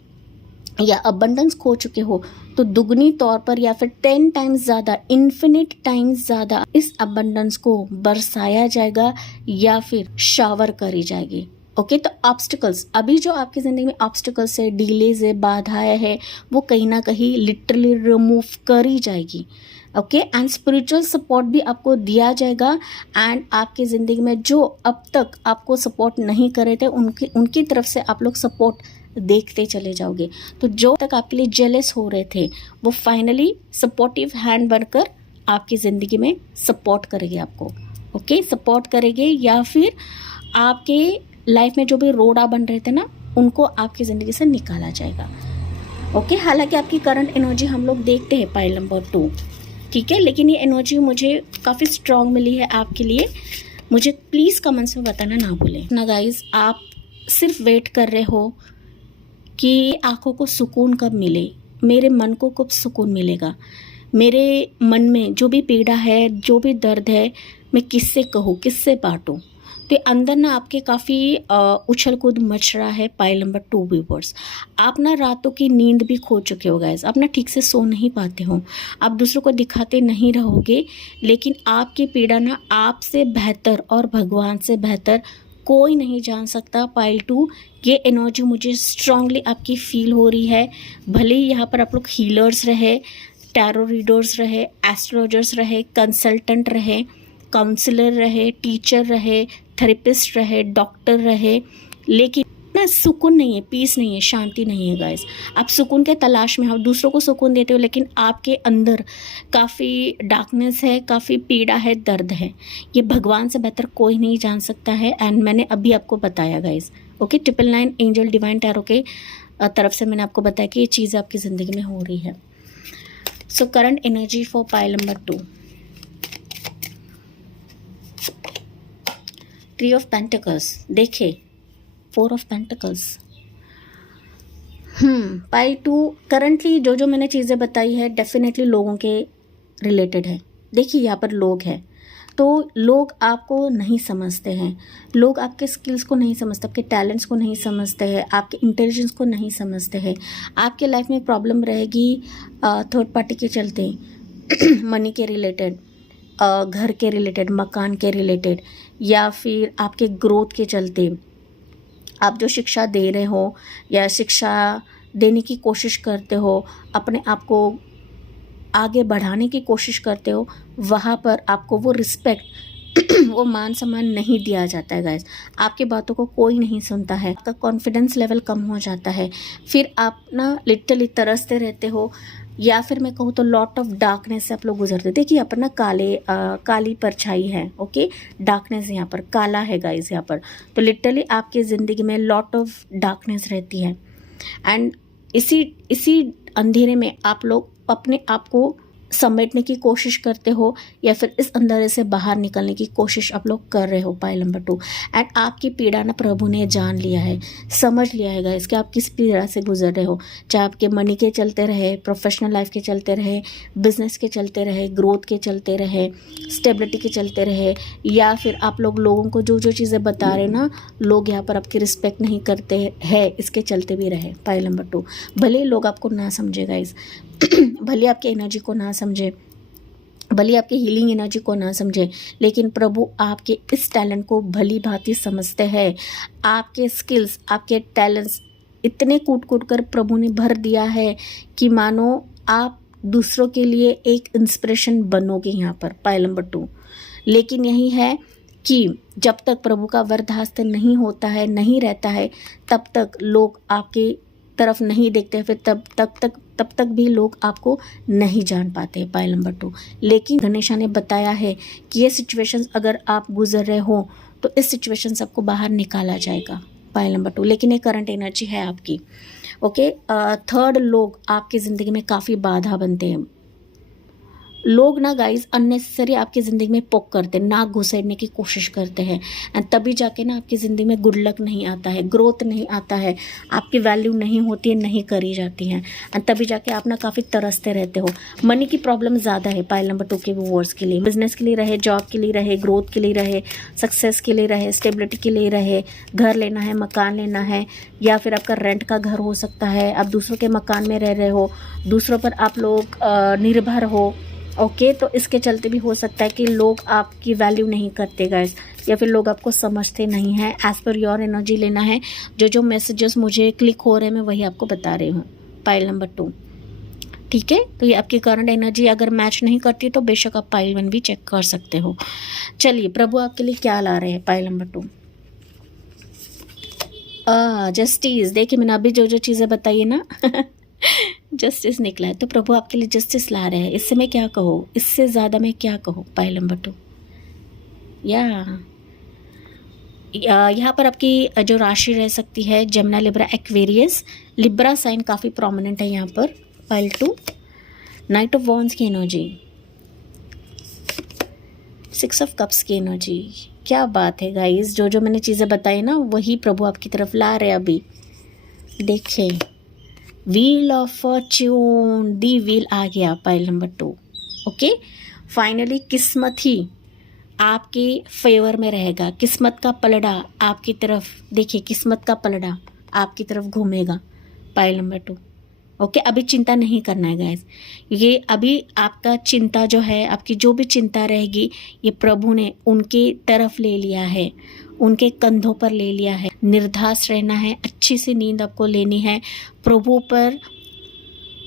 या अबंडेंस खो चुके हो, तो दुगनी तौर पर या फिर 10 टाइम्स ज़्यादा, इन्फिनिट टाइम्स ज़्यादा इस अबंडेंस को बरसाया जाएगा या फिर शावर करी जाएगी। ओके, तो ऑब्स्टिकल्स, अभी जो आपकी ज़िंदगी में ऑब्स्टिकल्स है, डीलेज है, बाधाएं है, वो कहीं ना कहीं लिटरली रिमूव करी जाएगी। ओके, एंड स्पिरिचुअल सपोर्ट भी आपको दिया जाएगा। एंड आपकी ज़िंदगी में जो अब तक आपको सपोर्ट नहीं कर रहे थे, उनकी तरफ से आप लोग सपोर्ट देखते चले जाओगे। तो जो तक आपके लिए जेलस हो रहे थे, वो फाइनली सपोर्टिव हैंड बनकर आपकी ज़िंदगी में सपोर्ट करेंगे आपको। ओके, सपोर्ट करेंगे, या फिर आपके लाइफ में जो भी रोड़ा बन रहे थे ना, उनको आपकी ज़िंदगी से निकाला जाएगा। ओके, हालांकि आपकी करंट एनर्जी हम लोग देखते हैं पाइल नंबर 2, ठीक है, लेकिन ये एनर्जी मुझे काफ़ी स्ट्रॉन्ग मिली है आपके लिए। मुझे प्लीज़ कमेंट्स में बताना ना भूलें ना गाइज। आप सिर्फ वेट कर रहे हो कि आँखों को सुकून कब मिले, मेरे मन को कब सुकून मिलेगा, मेरे मन में जो भी पीड़ा है, जो भी दर्द है, मैं किससे कहूँ, किससे बांटूँ। तो अंदर ना आपके काफ़ी उछल कूद मच रहा है पाइल नंबर 2 व्यूवर्स। आप ना रातों की नींद भी खो चुके हो गाइस, आप ना ठीक से सो नहीं पाते हो, आप दूसरों को दिखाते नहीं रहोगे, लेकिन आपकी पीड़ा ना आपसे बेहतर और भगवान से बेहतर कोई नहीं जान सकता। पाइल 2, ये एनर्जी मुझे स्ट्रांगली आपकी फील हो रही है। भले ही यहाँ पर आप लोग हीलर्स रहे, टैरो रीडर्स रहे, एस्ट्रोलॉजर्स रहे, कंसल्टेंट रहे, काउंसलर रहे, टीचर रहे, थेरेपिस्ट रहे, डॉक्टर रहे, लेकिन ना सुकून नहीं है, पीस नहीं है, शांति नहीं है गाइस। आप सुकून के तलाश में हो, दूसरों को सुकून देते हो, लेकिन आपके अंदर काफ़ी डार्कनेस है, काफ़ी पीड़ा है, दर्द है। ये भगवान से बेहतर कोई नहीं जान सकता है। एंड मैंने अभी आपको बताया guys, okay, 999 angel divine tarot के तरफ से मैंने आपको बताया कि ये चीज़ आपकी ज़िंदगी में हो रही है। So current energy for pile number 2, tree of pentacles, देखिए 4 ऑफ पेंटिकल्स। पाइल 2 करंटली जो मैंने चीज़ें बताई है डेफिनेटली लोगों के रिलेटेड है। देखिए यहाँ पर लोग हैं, तो लोग आपको नहीं समझते हैं, लोग आपके स्किल्स को नहीं समझते, आपके टैलेंट्स को नहीं समझते हैं, आपके इंटेलिजेंस को नहीं समझते हैं। आपके लाइफ में प्रॉब्लम रहेगी थर्ड पार्टी के चलते, मनी के रिलेटेड, घर के रिलेटेड, मकान के रिलेटेड, या फिर आपके ग्रोथ के चलते। आप जो शिक्षा दे रहे हो या शिक्षा देने की कोशिश करते हो, अपने आप को आगे बढ़ाने की कोशिश करते हो, वहाँ पर आपको वो रिस्पेक्ट वो मान सम्मान नहीं दिया जाता है गाइस। आपकी बातों को कोई नहीं सुनता है, आपका कॉन्फिडेंस लेवल कम हो जाता है, फिर आप ना लिटरली तरसते रहते हो, या फिर मैं कहूँ तो लॉट ऑफ डार्कनेस से आप लोग गुजरते। देखिए यहाँ पर ना काली परछाई है, ओके, डार्कनेस यहाँ पर काला है गाइस यहाँ पर। तो लिटरली आपकी ज़िंदगी में लॉट ऑफ डार्कनेस रहती है। एंड इसी अंधेरे में आप लोग अपने आप को समेटने की कोशिश करते हो, या फिर इस अंधेरे से बाहर निकलने की कोशिश आप लोग कर रहे हो पाइल नंबर 2। एंड आपकी पीड़ा ना प्रभु ने जान लिया है, समझ लिया है गाइस कि आप किस पीड़ा से गुजर रहे हो। चाहे आपके मनी के चलते रहे, प्रोफेशनल लाइफ के चलते रहे, बिजनेस के चलते रहे, ग्रोथ के चलते रहे, स्टेबिलिटी के चलते रहे, या फिर आप लोग लोगों को जो चीज़ें बता रहे ना, लोग यहाँ पर आपकी रिस्पेक्ट नहीं करते हैं, इसके चलते भी रहे पाइल नंबर 2। भले लोग आपको ना समझे गाइस, भले आपकी एनर्जी को ना समझे, भले आपकी हीलिंग एनर्जी को ना समझे, लेकिन प्रभु आपके इस टैलेंट को भली भांति समझते हैं। आपके स्किल्स, आपके टैलेंट्स इतने कूट कर प्रभु ने भर दिया है कि मानो आप दूसरों के लिए एक इंस्पिरेशन बनोगे यहाँ पर पाइल नंबर 2। लेकिन यही है कि जब तक प्रभु का वरदास्त्र नहीं होता है, नहीं रहता है, तब तक लोग आपके तरफ नहीं देखते फिर तब तक भी लोग आपको नहीं जान पाते। पाइल नंबर 2, लेकिन गणेशा ने बताया है कि ये सिचुएशंस अगर आप गुजर रहे हो तो इस सिचुएशन से आपको बाहर निकाला जाएगा। पाइल नंबर 2, लेकिन ये करंट एनर्जी है आपकी। ओके, थर्ड, लोग आपकी ज़िंदगी में काफ़ी बाधा बनते हैं। लोग ना गाइस अननेसेसरी आपकी ज़िंदगी में पोक करते हैं, नाक घुसेड़ने की कोशिश करते हैं, एंड तभी जाके ना आपकी ज़िंदगी में गुड लक नहीं आता है, ग्रोथ नहीं आता है, आपकी वैल्यू नहीं होती है, नहीं करी जाती है, एंड तभी जाके आप ना काफ़ी तरसते रहते हो। मनी की प्रॉब्लम ज़्यादा है पाइल नंबर 2 के व्यूअर्स के लिए। बिजनेस के लिए रहे, जॉब के लिए रहे, ग्रोथ के लिए रहे, सक्सेस के लिए रहे, स्टेबिलिटी के लिए रहे, घर लेना है, मकान लेना है, या फिर आपका रेंट का घर हो सकता है, आप दूसरों के मकान में रह रहे हो, दूसरों पर आप लोग निर्भर हो। ओके, तो इसके चलते भी हो सकता है कि लोग आपकी वैल्यू नहीं करते गाइस, या फिर लोग आपको समझते नहीं हैं। एज पर योर एनर्जी लेना है। जो मैसेजेस मुझे क्लिक हो रहे हैं मैं वही आपको बता रही हूँ। पाइल नंबर 2, ठीक है। तो ये आपकी करंट एनर्जी अगर मैच नहीं करती तो बेशक आप पाइल 1 भी चेक कर सकते हो। चलिए, प्रभु आपके लिए क्या ला रहे हैं पाइल नंबर 2। जस्टिस। देखिए, मैंने अभी जो चीज़ें बताई है ना जस्टिस निकला है, तो प्रभु आपके लिए जस्टिस ला रहे हैं। इससे मैं क्या कहूँ, इससे ज़्यादा मैं क्या कहूँ। पाइल नंबर 2, यहाँ पर आपकी जो राशि रह सकती है Gemini, libra, aquarius. Libra sign काफ़ी प्रोमिनेंट है यहाँ पर। पाइल 2, नाइट ऑफ वॉन्ड्स की एनर्जी, 6 ऑफ कप्स की एनर्जी। क्या बात है गाइस, जो मैंने चीज़ें बताई ना वही प्रभु आपकी तरफ ला रहे हैं अभी। देखिए, wheel of fortune, the wheel आ गया पाइल नंबर 2। ओके, फाइनली किस्मत ही आपके फेवर में रहेगा। किस्मत का पलड़ा आपकी तरफ, देखिए किस्मत का पलड़ा आपकी तरफ घूमेगा। Pile number 2। ओके, अभी चिंता नहीं करना है गाइस। ये अभी आपका चिंता जो है, आपकी जो भी चिंता रहेगी, ये प्रभु ने उनकी तरफ ले लिया है, उनके कंधों पर ले लिया है। निर्धास रहना है, अच्छी सी नींद आपको लेनी है, प्रभु पर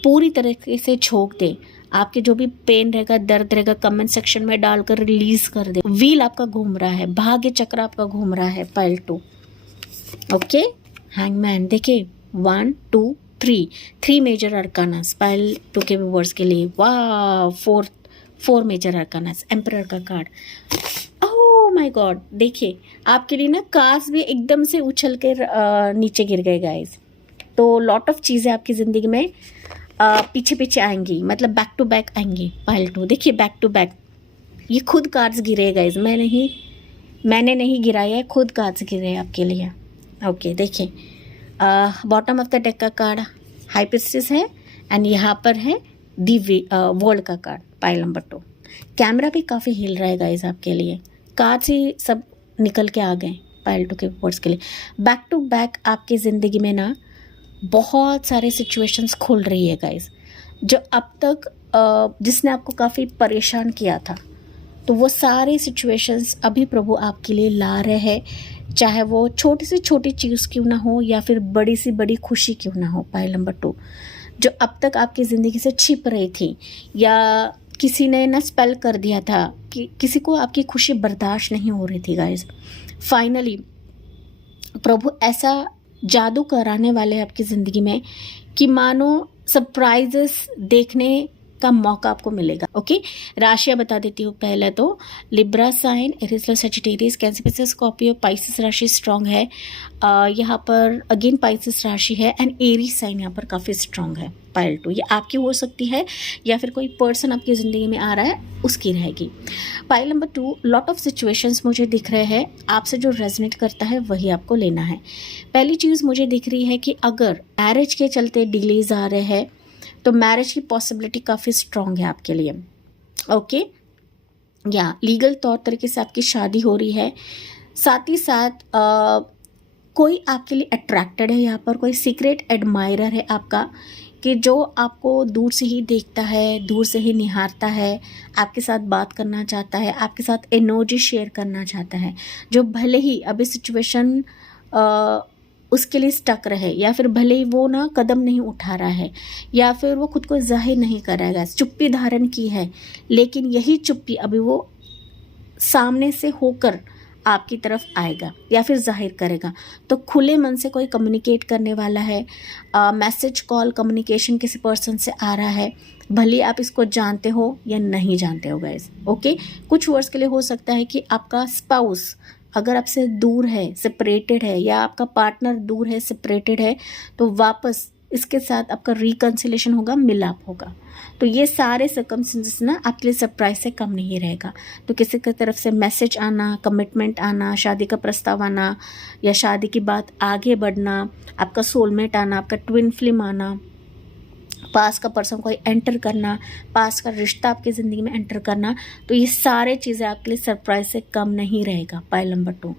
पूरी तरीके से झोंक दे। आपके जो भी पेन रहेगा, दर्द रहेगा, कमेंट सेक्शन में डालकर रिलीज कर दे। व्हील आपका घूम रहा है, भाग्य चक्र आपका घूम रहा है। पाइल 2। Okay, hangman. देखिए, 1 2 3 मेजर अर्कानास पाइल 2 के व्यूअर्स के लिए। वाह, 4 मेजर अर्कानास, एम्परर का कार्ड। माय गॉड, देखिए आपके लिए ना कार्ड्स भी एकदम से उछल कर नीचे गिर गए गाइस। तो लॉट ऑफ चीज़ें आपकी ज़िंदगी में पीछे पीछे आएंगी, मतलब बैक टू बैक आएंगी। पाइल 2, देखिए बैक टू बैक, ये खुद कार्ड्स गिरे गाइस, मैंने नहीं गिराया है, खुद कार्ड्स गिरे आपके लिए। ओके, देखिए बॉटम ऑफ द डेक का कार्ड हाई प्रिस्टेस है, एंड यहाँ पर है दी वर्ल्ड का कार्ड। Pile number 2। कैमरा भी काफ़ी हिल रहा है गाइस आपके लिए, कार्ड्स ही सब निकल के आ गए पाइल 2 के वर्ड्स के लिए। बैक टू बैक आपकी ज़िंदगी में ना बहुत सारे सिचुएशंस खुल रही है गाइस, जो अब तक जिसने आपको काफ़ी परेशान किया था, तो वो सारे सिचुएशंस अभी प्रभु आपके लिए ला रहे हैं, चाहे वो छोटी से छोटी चीज़ क्यों ना हो या फिर बड़ी सी बड़ी खुशी क्यों ना हो। पाइल नंबर 2, जो अब तक आपकी ज़िंदगी से छिप रही थी, या किसी ने ना स्पेल कर दिया था कि किसी को आपकी खुशी बर्दाश्त नहीं हो रही थी गाइस। फाइनली प्रभु ऐसा जादू कराने वाले हैं आपकी ज़िंदगी में कि मानो सरप्राइजेस देखने का मौका आपको मिलेगा। ओके, राशियाँ बता देती हूँ। पहले तो libra sign, aries, sagittarius, cancer, pistol, scorpio, pisces राशि स्ट्रांग है। यहाँ पर अगेन पाइसेस राशि है, एंड एरीज साइन यहाँ पर काफ़ी स्ट्रांग है। पाइल 2, ये आपकी हो सकती है या फिर कोई पर्सन आपकी ज़िंदगी में आ रहा है उसकी रहेगी। Pile number 2, lot of situations मुझे दिख रहे हैं, आपसे जो रेजोनेट करता है वही आपको लेना है। पहली चीज़ मुझे दिख रही है कि अगर मैरिज के चलते डिलेज आ रहे हैं तो मैरिज की पॉसिबिलिटी काफ़ी स्ट्रांग है आपके लिए। ओके, या लीगल तौर तरीके से आपकी शादी हो रही है, साथ ही साथ कोई आपके लिए अट्रैक्टेड है, यहाँ पर कोई सीक्रेट एडमायरर है आपका, कि जो आपको दूर से ही देखता है, दूर से ही निहारता है, आपके साथ बात करना चाहता है, आपके साथ एनर्जी शेयर करना चाहता है, जो भले ही अभी सिचुएशन उसके लिए स्टक रहे, या फिर भले ही वो ना कदम नहीं उठा रहा है, या फिर वो खुद को जाहिर नहीं कराएगा, चुप्पी धारण की है, लेकिन यही चुप्पी अभी वो सामने से होकर आपकी तरफ आएगा या फिर जाहिर करेगा। तो खुले मन से कोई कम्युनिकेट करने वाला है, मैसेज कॉल कम्युनिकेशन किसी पर्सन से आ रहा है, भले आप इसको जानते हो या नहीं जानते हो गाइस। ओके, कुछ वर्ड्स के लिए हो सकता है कि आपका स्पाउस अगर आपसे दूर है, सेपरेटेड है, या आपका पार्टनर दूर है, सेपरेटेड है, तो वापस इसके साथ आपका रिकन्सिलेशन होगा, मिलाप होगा। तो ये सारे सर्कमस्टेंसेस ना आपके लिए सरप्राइज से कम नहीं रहेगा। तो किसी की तरफ से मैसेज आना, कमिटमेंट आना, शादी का प्रस्ताव आना, या शादी की बात आगे बढ़ना, आपका सोलमेट आना, आपका ट्विन फ्लेम आना, पास का पर्सन कोई एंटर करना, पास का रिश्ता आपकी ज़िंदगी में एंटर करना, तो ये सारे चीज़ें आपके लिए सरप्राइज से कम नहीं रहेगा। पाइल नंबर 2,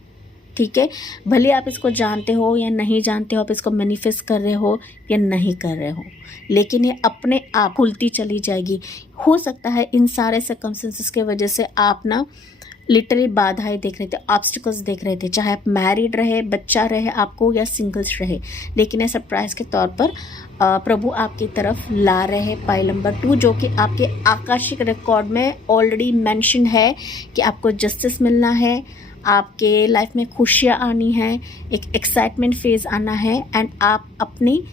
ठीक है। भले आप इसको जानते हो या नहीं जानते हो, आप इसको मैनिफेस्ट कर रहे हो या नहीं कर रहे हो, लेकिन ये अपने आप खुलती चली जाएगी। हो सकता है इन सारे सर्कमस्टेंसेस के वजह से आप ना लिटरली बाधाएं देख रहे थे, ऑब्स्टिकल्स देख रहे थे, चाहे आप मैरिड रहे, बच्चा रहे आपको, या सिंगल्स रहे, लेकिन ये सरप्राइज के तौर पर प्रभु आपकी तरफ ला रहे हैं। पाइल नंबर 2, जो कि आपके आकाशिक रिकॉर्ड में ऑलरेडी मेंशन है कि आपको जस्टिस मिलना है, आपके लाइफ में खुशियाँ आनी है, एक एक्साइटमेंट फेज आना है, एंड आप अपनी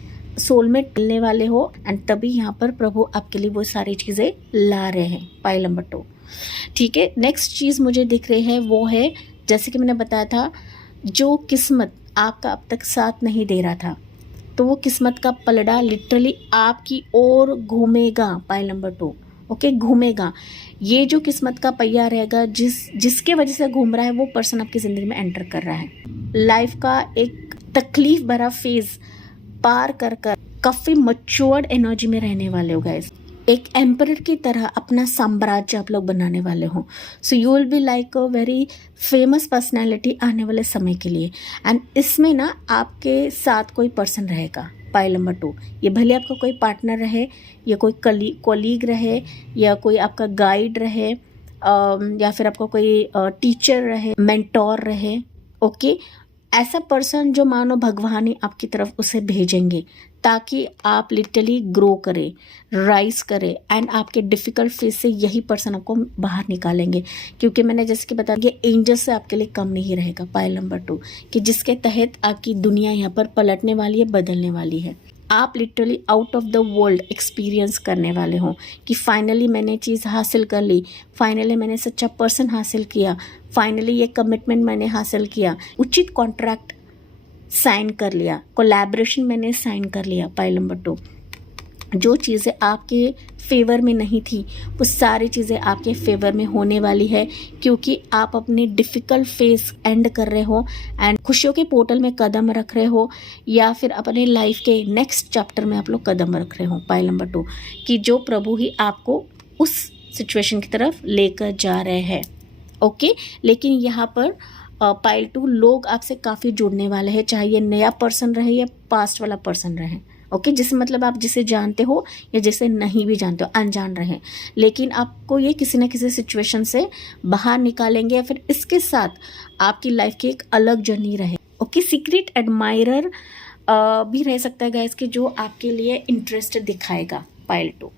सोलमेट मिलने वाले हो, एंड तभी यहाँ पर प्रभु आपके लिए वो सारी चीज़ें ला रहे हैं। पाइल नंबर 2, ठीक है। नेक्स्ट चीज़ मुझे दिख रही है वो है, जैसे कि मैंने बताया था, जो किस्मत आपका अब तक साथ नहीं दे रहा था, तो वो किस्मत का पलड़ा लिटरली आपकी ओर घूमेगा। पाइल नंबर 2, ओके, घूमेगा। ये जो किस्मत का पहिया रहेगा, जिसके वजह से घूम रहा है, वो पर्सन आपकी ज़िंदगी में एंटर कर रहा है। लाइफ का एक तकलीफ भरा फेज पार कर काफ़ी मच्योर्ड एनर्जी में रहने वाले हो गाइस। एक एम्परर की तरह अपना साम्राज्य आप लोग बनाने वाले हो। सो you will be like a very famous personality आने वाले समय के लिए। एंड इसमें ना आपके साथ कोई पर्सन रहेगा। पाइल नंबर 2, ये भले आपका कोई पार्टनर रहे, या कोई कलीग रहे, या कोई आपका गाइड रहे, या फिर आपका कोई टीचर रहे, मेंटोर रहे। ओके, ऐसा पर्सन जो मानो भगवान ही आपकी तरफ उसे भेजेंगे, ताकि आप लिटरली ग्रो करें, राइज करें, एंड आपके डिफ़िकल्ट फेज से यही पर्सन आपको बाहर निकालेंगे। क्योंकि मैंने जैसे कि बताया, ये एंजल से आपके लिए कम नहीं रहेगा। पाइल नंबर 2, कि जिसके तहत आपकी दुनिया यहाँ पर पलटने वाली है, बदलने वाली है। आप literally out of the world experience करने वाले हो कि फाइनली मैंने चीज़ हासिल कर ली, फाइनली मैंने सच्चा पर्सन हासिल किया, फाइनली ये कमिटमेंट मैंने हासिल किया, उचित कॉन्ट्रैक्ट साइन कर लिया, कोलैबोरेशन मैंने साइन कर लिया। पाइल नंबर 2, जो चीज़ें आपके फेवर में नहीं थी, वो सारी चीज़ें आपके फेवर में होने वाली है, क्योंकि आप अपनी डिफ़िकल्ट फेज एंड कर रहे हो, एंड खुशियों के पोर्टल में कदम रख रहे हो, या फिर अपने लाइफ के नेक्स्ट चैप्टर में आप लोग कदम रख रहे हो। पाइल नंबर 2, कि जो प्रभु ही आपको उस सिचुएशन की तरफ लेकर जा रहे हैं। ओके, लेकिन यहाँ पर पाइल 2, लोग आपसे काफ़ी जुड़ने वाले हैं, चाहे ये नया पर्सन रहे या पास्ट वाला पर्सन रहे। ओके, जिसे मतलब आप जिसे जानते हो या जिसे नहीं भी जानते हो, अनजान रहे, लेकिन आपको ये किसी न किसी सिचुएशन से बाहर निकालेंगे, या फिर इसके साथ आपकी लाइफ की एक अलग जर्नी रहे। ओके, सीक्रेट एडमायरर भी रह सकता है गाइस, कि जो आपके लिए इंटरेस्ट दिखाएगा। पाइल 2,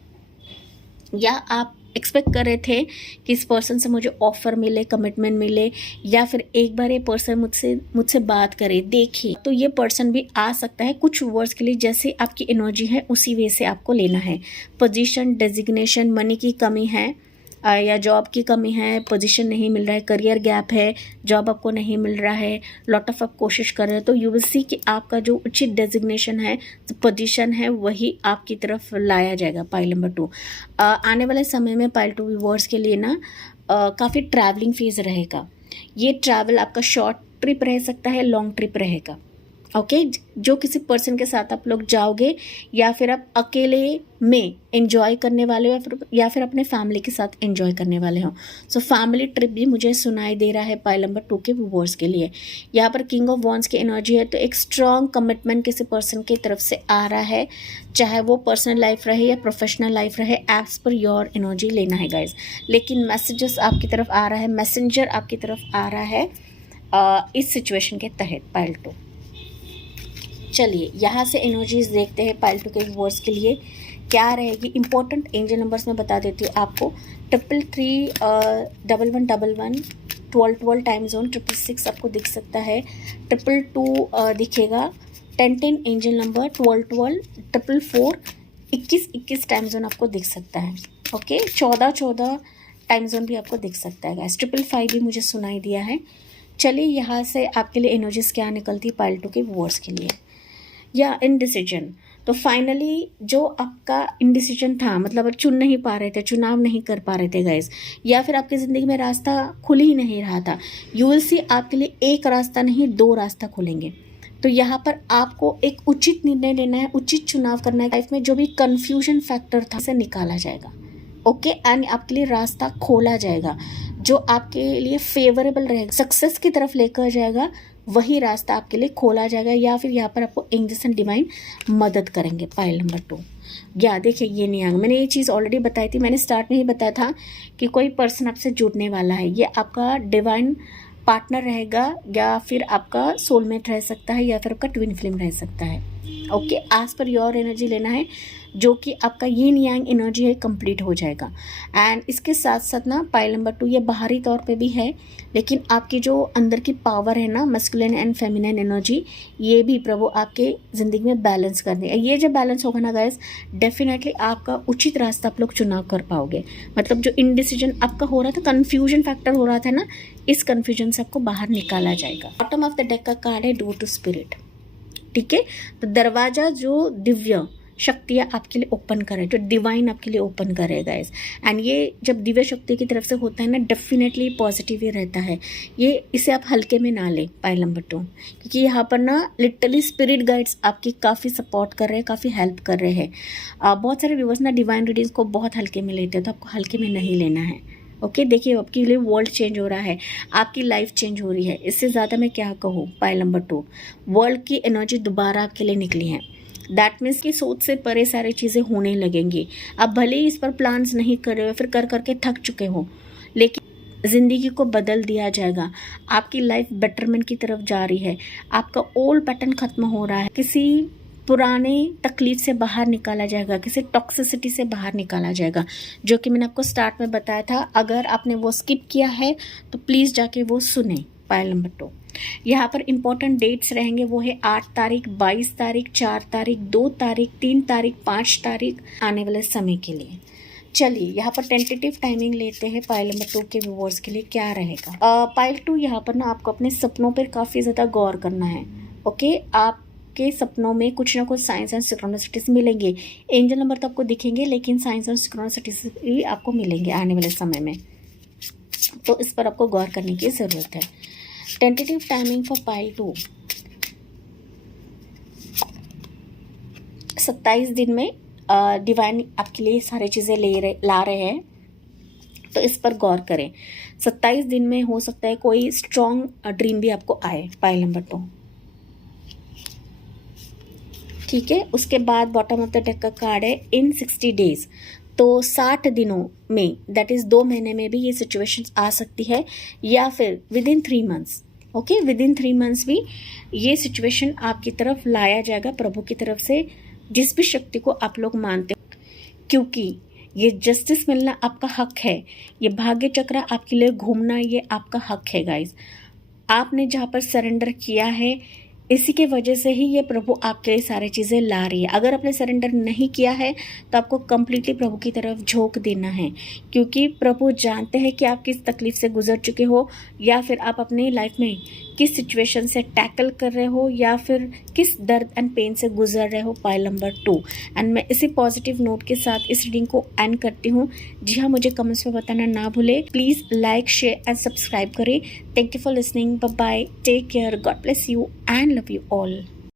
या आप एक्सपेक्ट कर रहे थे कि इस पर्सन से मुझे ऑफ़र मिले, कमिटमेंट मिले, या फिर एक बार ये पर्सन मुझसे बात करे, देखे, तो ये पर्सन भी आ सकता है कुछ वर्ड्स के लिए। जैसे आपकी एनर्जी है उसी वे से आपको लेना है। पोजीशन, डेजिग्नेशन, मनी की कमी है, या जॉब की कमी है, पोजीशन नहीं मिल रहा है, करियर गैप है, जॉब आपको नहीं मिल रहा है, लॉट ऑफ आप कोशिश कर रहे हो, तो यू विल सी कि आपका जो उचित डेजिग्नेशन है, पोजीशन है, वही आपकी तरफ लाया जाएगा। पाइल नंबर 2, आने वाले समय में पाइल 2 व्यूअर्स के लिए ना काफ़ी ट्रैवलिंग फेज रहेगा। ये ट्रैवल आपका शॉर्ट ट्रिप रह सकता है, लॉन्ग ट्रिप रहेगा। ओके, जो किसी पर्सन के साथ आप लोग जाओगे, या फिर आप अकेले में एंजॉय करने वाले हो, या फिर अपने फैमिली के साथ एंजॉय करने वाले हो। सो फैमिली ट्रिप भी मुझे सुनाई दे रहा है पाइल नंबर 2 के व्यूअर्स के लिए। यहाँ पर किंग ऑफ वॉन्ड्स की एनर्जी है, तो एक स्ट्रॉन्ग कमिटमेंट किसी पर्सन की तरफ से आ रहा है, चाहे वो पर्सनल लाइफ रहे या प्रोफेशनल लाइफ रहे, एज पर योर एनर्जी लेना है गाइज। लेकिन मैसेजेस आपकी तरफ आ रहा है, मैसेंजर आपकी तरफ आ रहा है इस सिचुएशन के तहत। पाइल 2, चलिए यहाँ से एनर्जीज देखते हैं पाइल 2 के व्यूअर्स के लिए क्या रहेगी। इंपॉर्टेंट एंजल नंबर्स में बता देती हूँ आपको, 333 1111 12 टाइम जोन, 666 आपको दिख सकता है, 222 दिखेगा, 10 एंजल नंबर, 12 444, 21 टाइम जोन आपको दिख सकता है। ओके, 14 टाइम जोन भी आपको दिख सकता है गाइस, 555 भी मुझे सुनाई दिया है। चलिए यहाँ से आपके लिए एनर्जीज क्या निकलती है पाइल 2 के व्यूअर्स के लिए। या इनडिसीजन, तो फाइनली जो आपका इनडिसीजन था, मतलब चुन नहीं पा रहे थे, चुनाव नहीं कर पा रहे थे गाइस, या फिर आपकी ज़िंदगी में रास्ता खुल ही नहीं रहा था, यू विल सी आपके लिए एक रास्ता नहीं 2 रास्ता खुलेंगे। तो यहाँ पर आपको एक उचित निर्णय लेना है, उचित चुनाव करना है। लाइफ में जो भी कन्फ्यूजन फैक्टर था उसे निकाला जाएगा। ओके, एंड आपके लिए रास्ता खोला जाएगा जो आपके लिए फेवरेबल रहेगा, सक्सेस की तरफ लेकर जाएगा, वही रास्ता आपके लिए खोला जाएगा। या फिर यहाँ पर आपको एंजल्स एंड डिवाइन मदद करेंगे। पाइल नंबर 2, या देखिए ये नियांग, मैंने ये चीज़ ऑलरेडी बताई थी, मैंने स्टार्ट में ही बताया था कि कोई पर्सन आपसे जुड़ने वाला है, ये आपका डिवाइन पार्टनर रहेगा, या फिर आपका सोलमेट रह सकता है, या फिर आपका ट्विन फ्लेम रह सकता है। Okay, as per your energy लेना है, जो कि आपका यिन यांग एनर्जी है कंप्लीट हो जाएगा। एंड इसके साथ साथ ना पाइल नंबर 2 ये बाहरी तौर पे भी है, लेकिन आपकी जो अंदर की पावर है ना, मस्कुलिन एंड फेमिनिन एनर्जी, ये भी प्रभु आपके ज़िंदगी में बैलेंस कर देगा। ये जब बैलेंस होगा ना गाइस, डेफिनेटली आपका उचित रास्ता आप लोग चुनाव कर पाओगे। मतलब जो इनडिसीजन आपका हो रहा था, कन्फ्यूजन फैक्टर हो रहा था ना, इस कन्फ्यूजन से आपको बाहर निकाला जाएगा। बॉटम ऑफ द डेक का कार्ड है डोर टू स्पिरिट। ठीक है, तो दरवाजा जो दिव्य शक्तियाँ आपके लिए ओपन करे, जो डिवाइन आपके लिए ओपन करेगा इस। एंड ये जब दिव्य शक्ति की तरफ से होता है ना, डेफिनेटली पॉजिटिव ही रहता है। ये इसे आप हल्के में ना लें पाइल नंबर 2, क्योंकि यहाँ पर ना लिटरली स्पिरिट गाइड्स आपकी काफ़ी सपोर्ट कर रहे हैं, काफ़ी हेल्प कर रहे हैं। बहुत सारे व्यूअर्स ना डिवाइन रीडिंग्स को बहुत हल्के में लेते हैं, तो आपको हल्के में नहीं लेना है। ओके, देखिए आपके लिए वर्ल्ड चेंज हो रहा है, आपकी लाइफ चेंज हो रही है, इससे ज़्यादा मैं क्या कहूँ। पाइल नंबर 2, वर्ल्ड की एनर्जी दोबारा आपके लिए निकली है। दैट मीन्स की सोच से परे सारी चीज़ें होने लगेंगी। आप भले ही इस पर प्लान्स नहीं कर रहे हो, फिर कर करके थक चुके हो, लेकिन ज़िंदगी को बदल दिया जाएगा। आपकी लाइफ बेटरमेंट की तरफ जा रही है, आपका ओल्ड पैटर्न खत्म हो रहा है, किसी पुराने तकलीफ से बाहर निकाला जाएगा, किसी टॉक्सिसिटी से बाहर निकाला जाएगा, जो कि मैंने आपको स्टार्ट में बताया था। अगर आपने वो स्किप किया है तो प्लीज़ जाके वो सुने। पाइल नंबर 2, यहाँ पर इंपॉर्टेंट डेट्स रहेंगे, वो है 8 तारीख, 22 तारीख, 4 तारीख, 2 तारीख, 3 तारीख, 5 तारीख आने वाले समय के लिए। चलिए यहाँ पर टेंटेटिव टाइमिंग लेते हैं पाइल नंबर 2 के व्यूअर्स के लिए क्या रहेगा। पाइल 2 यहाँ पर ना आपको अपने सपनों पर काफ़ी ज़्यादा गौर करना है। ओके, आपके सपनों में कुछ ना कुछ साइंस एंड सिंक्रोनिसिटीज मिलेंगे। एंजल नंबर तो आपको दिखेंगे, लेकिन साइंस एंड सिंक्रोनिसिटीज भी आपको मिलेंगे आने वाले समय में, तो इस पर आपको गौर करने की ज़रूरत है। टेंटेटिव टाइमिंग फॉर पाइल 2 27 दिन में डिवाइन आपके लिए सारी चीज़ें ला रहे हैं, तो इस पर गौर करें। 27 दिन में हो सकता है कोई स्ट्रॉन्ग ड्रीम भी आपको आए। पाइल नंबर 2, ठीक है। उसके बाद बॉटम ऑफ द डेक का कार्ड है इन 60 डेज, तो 60 दिनों में, दैट इज़ 2 महीने में भी ये सिचुएशंस आ सकती है, या फिर with in 3 months. Okay, with in 3 months भी ये सिचुएशन आपकी तरफ लाया जाएगा प्रभु की तरफ से, जिस भी शक्ति को आप लोग मानते हो, क्योंकि ये जस्टिस मिलना आपका हक है, ये भाग्य चक्र आपके लिए घूमना ये आपका हक है गाइज। आपने जहाँ पर सरेंडर किया है, इसी के वजह से ही ये प्रभु आपके लिए सारी चीज़ें ला रही है। अगर आपने सरेंडर नहीं किया है तो आपको कम्प्लीटली प्रभु की तरफ झोंक देना है, क्योंकि प्रभु जानते हैं कि आप किस तकलीफ से गुजर चुके हो, या फिर आप अपनी लाइफ में किस सिचुएशन से टैकल कर रहे हो, या फिर किस दर्द एंड पेन से गुजर रहे हो। पाइल नंबर 2, एंड मैं इसी पॉजिटिव नोट के साथ इस रीडिंग को एंड करती हूँ। जी हाँ, मुझे कमेंट्स में बताना ना भूले। Please like, share and subscribe करें। Thank you for listening. Bye bye, take care, God bless you and love you all.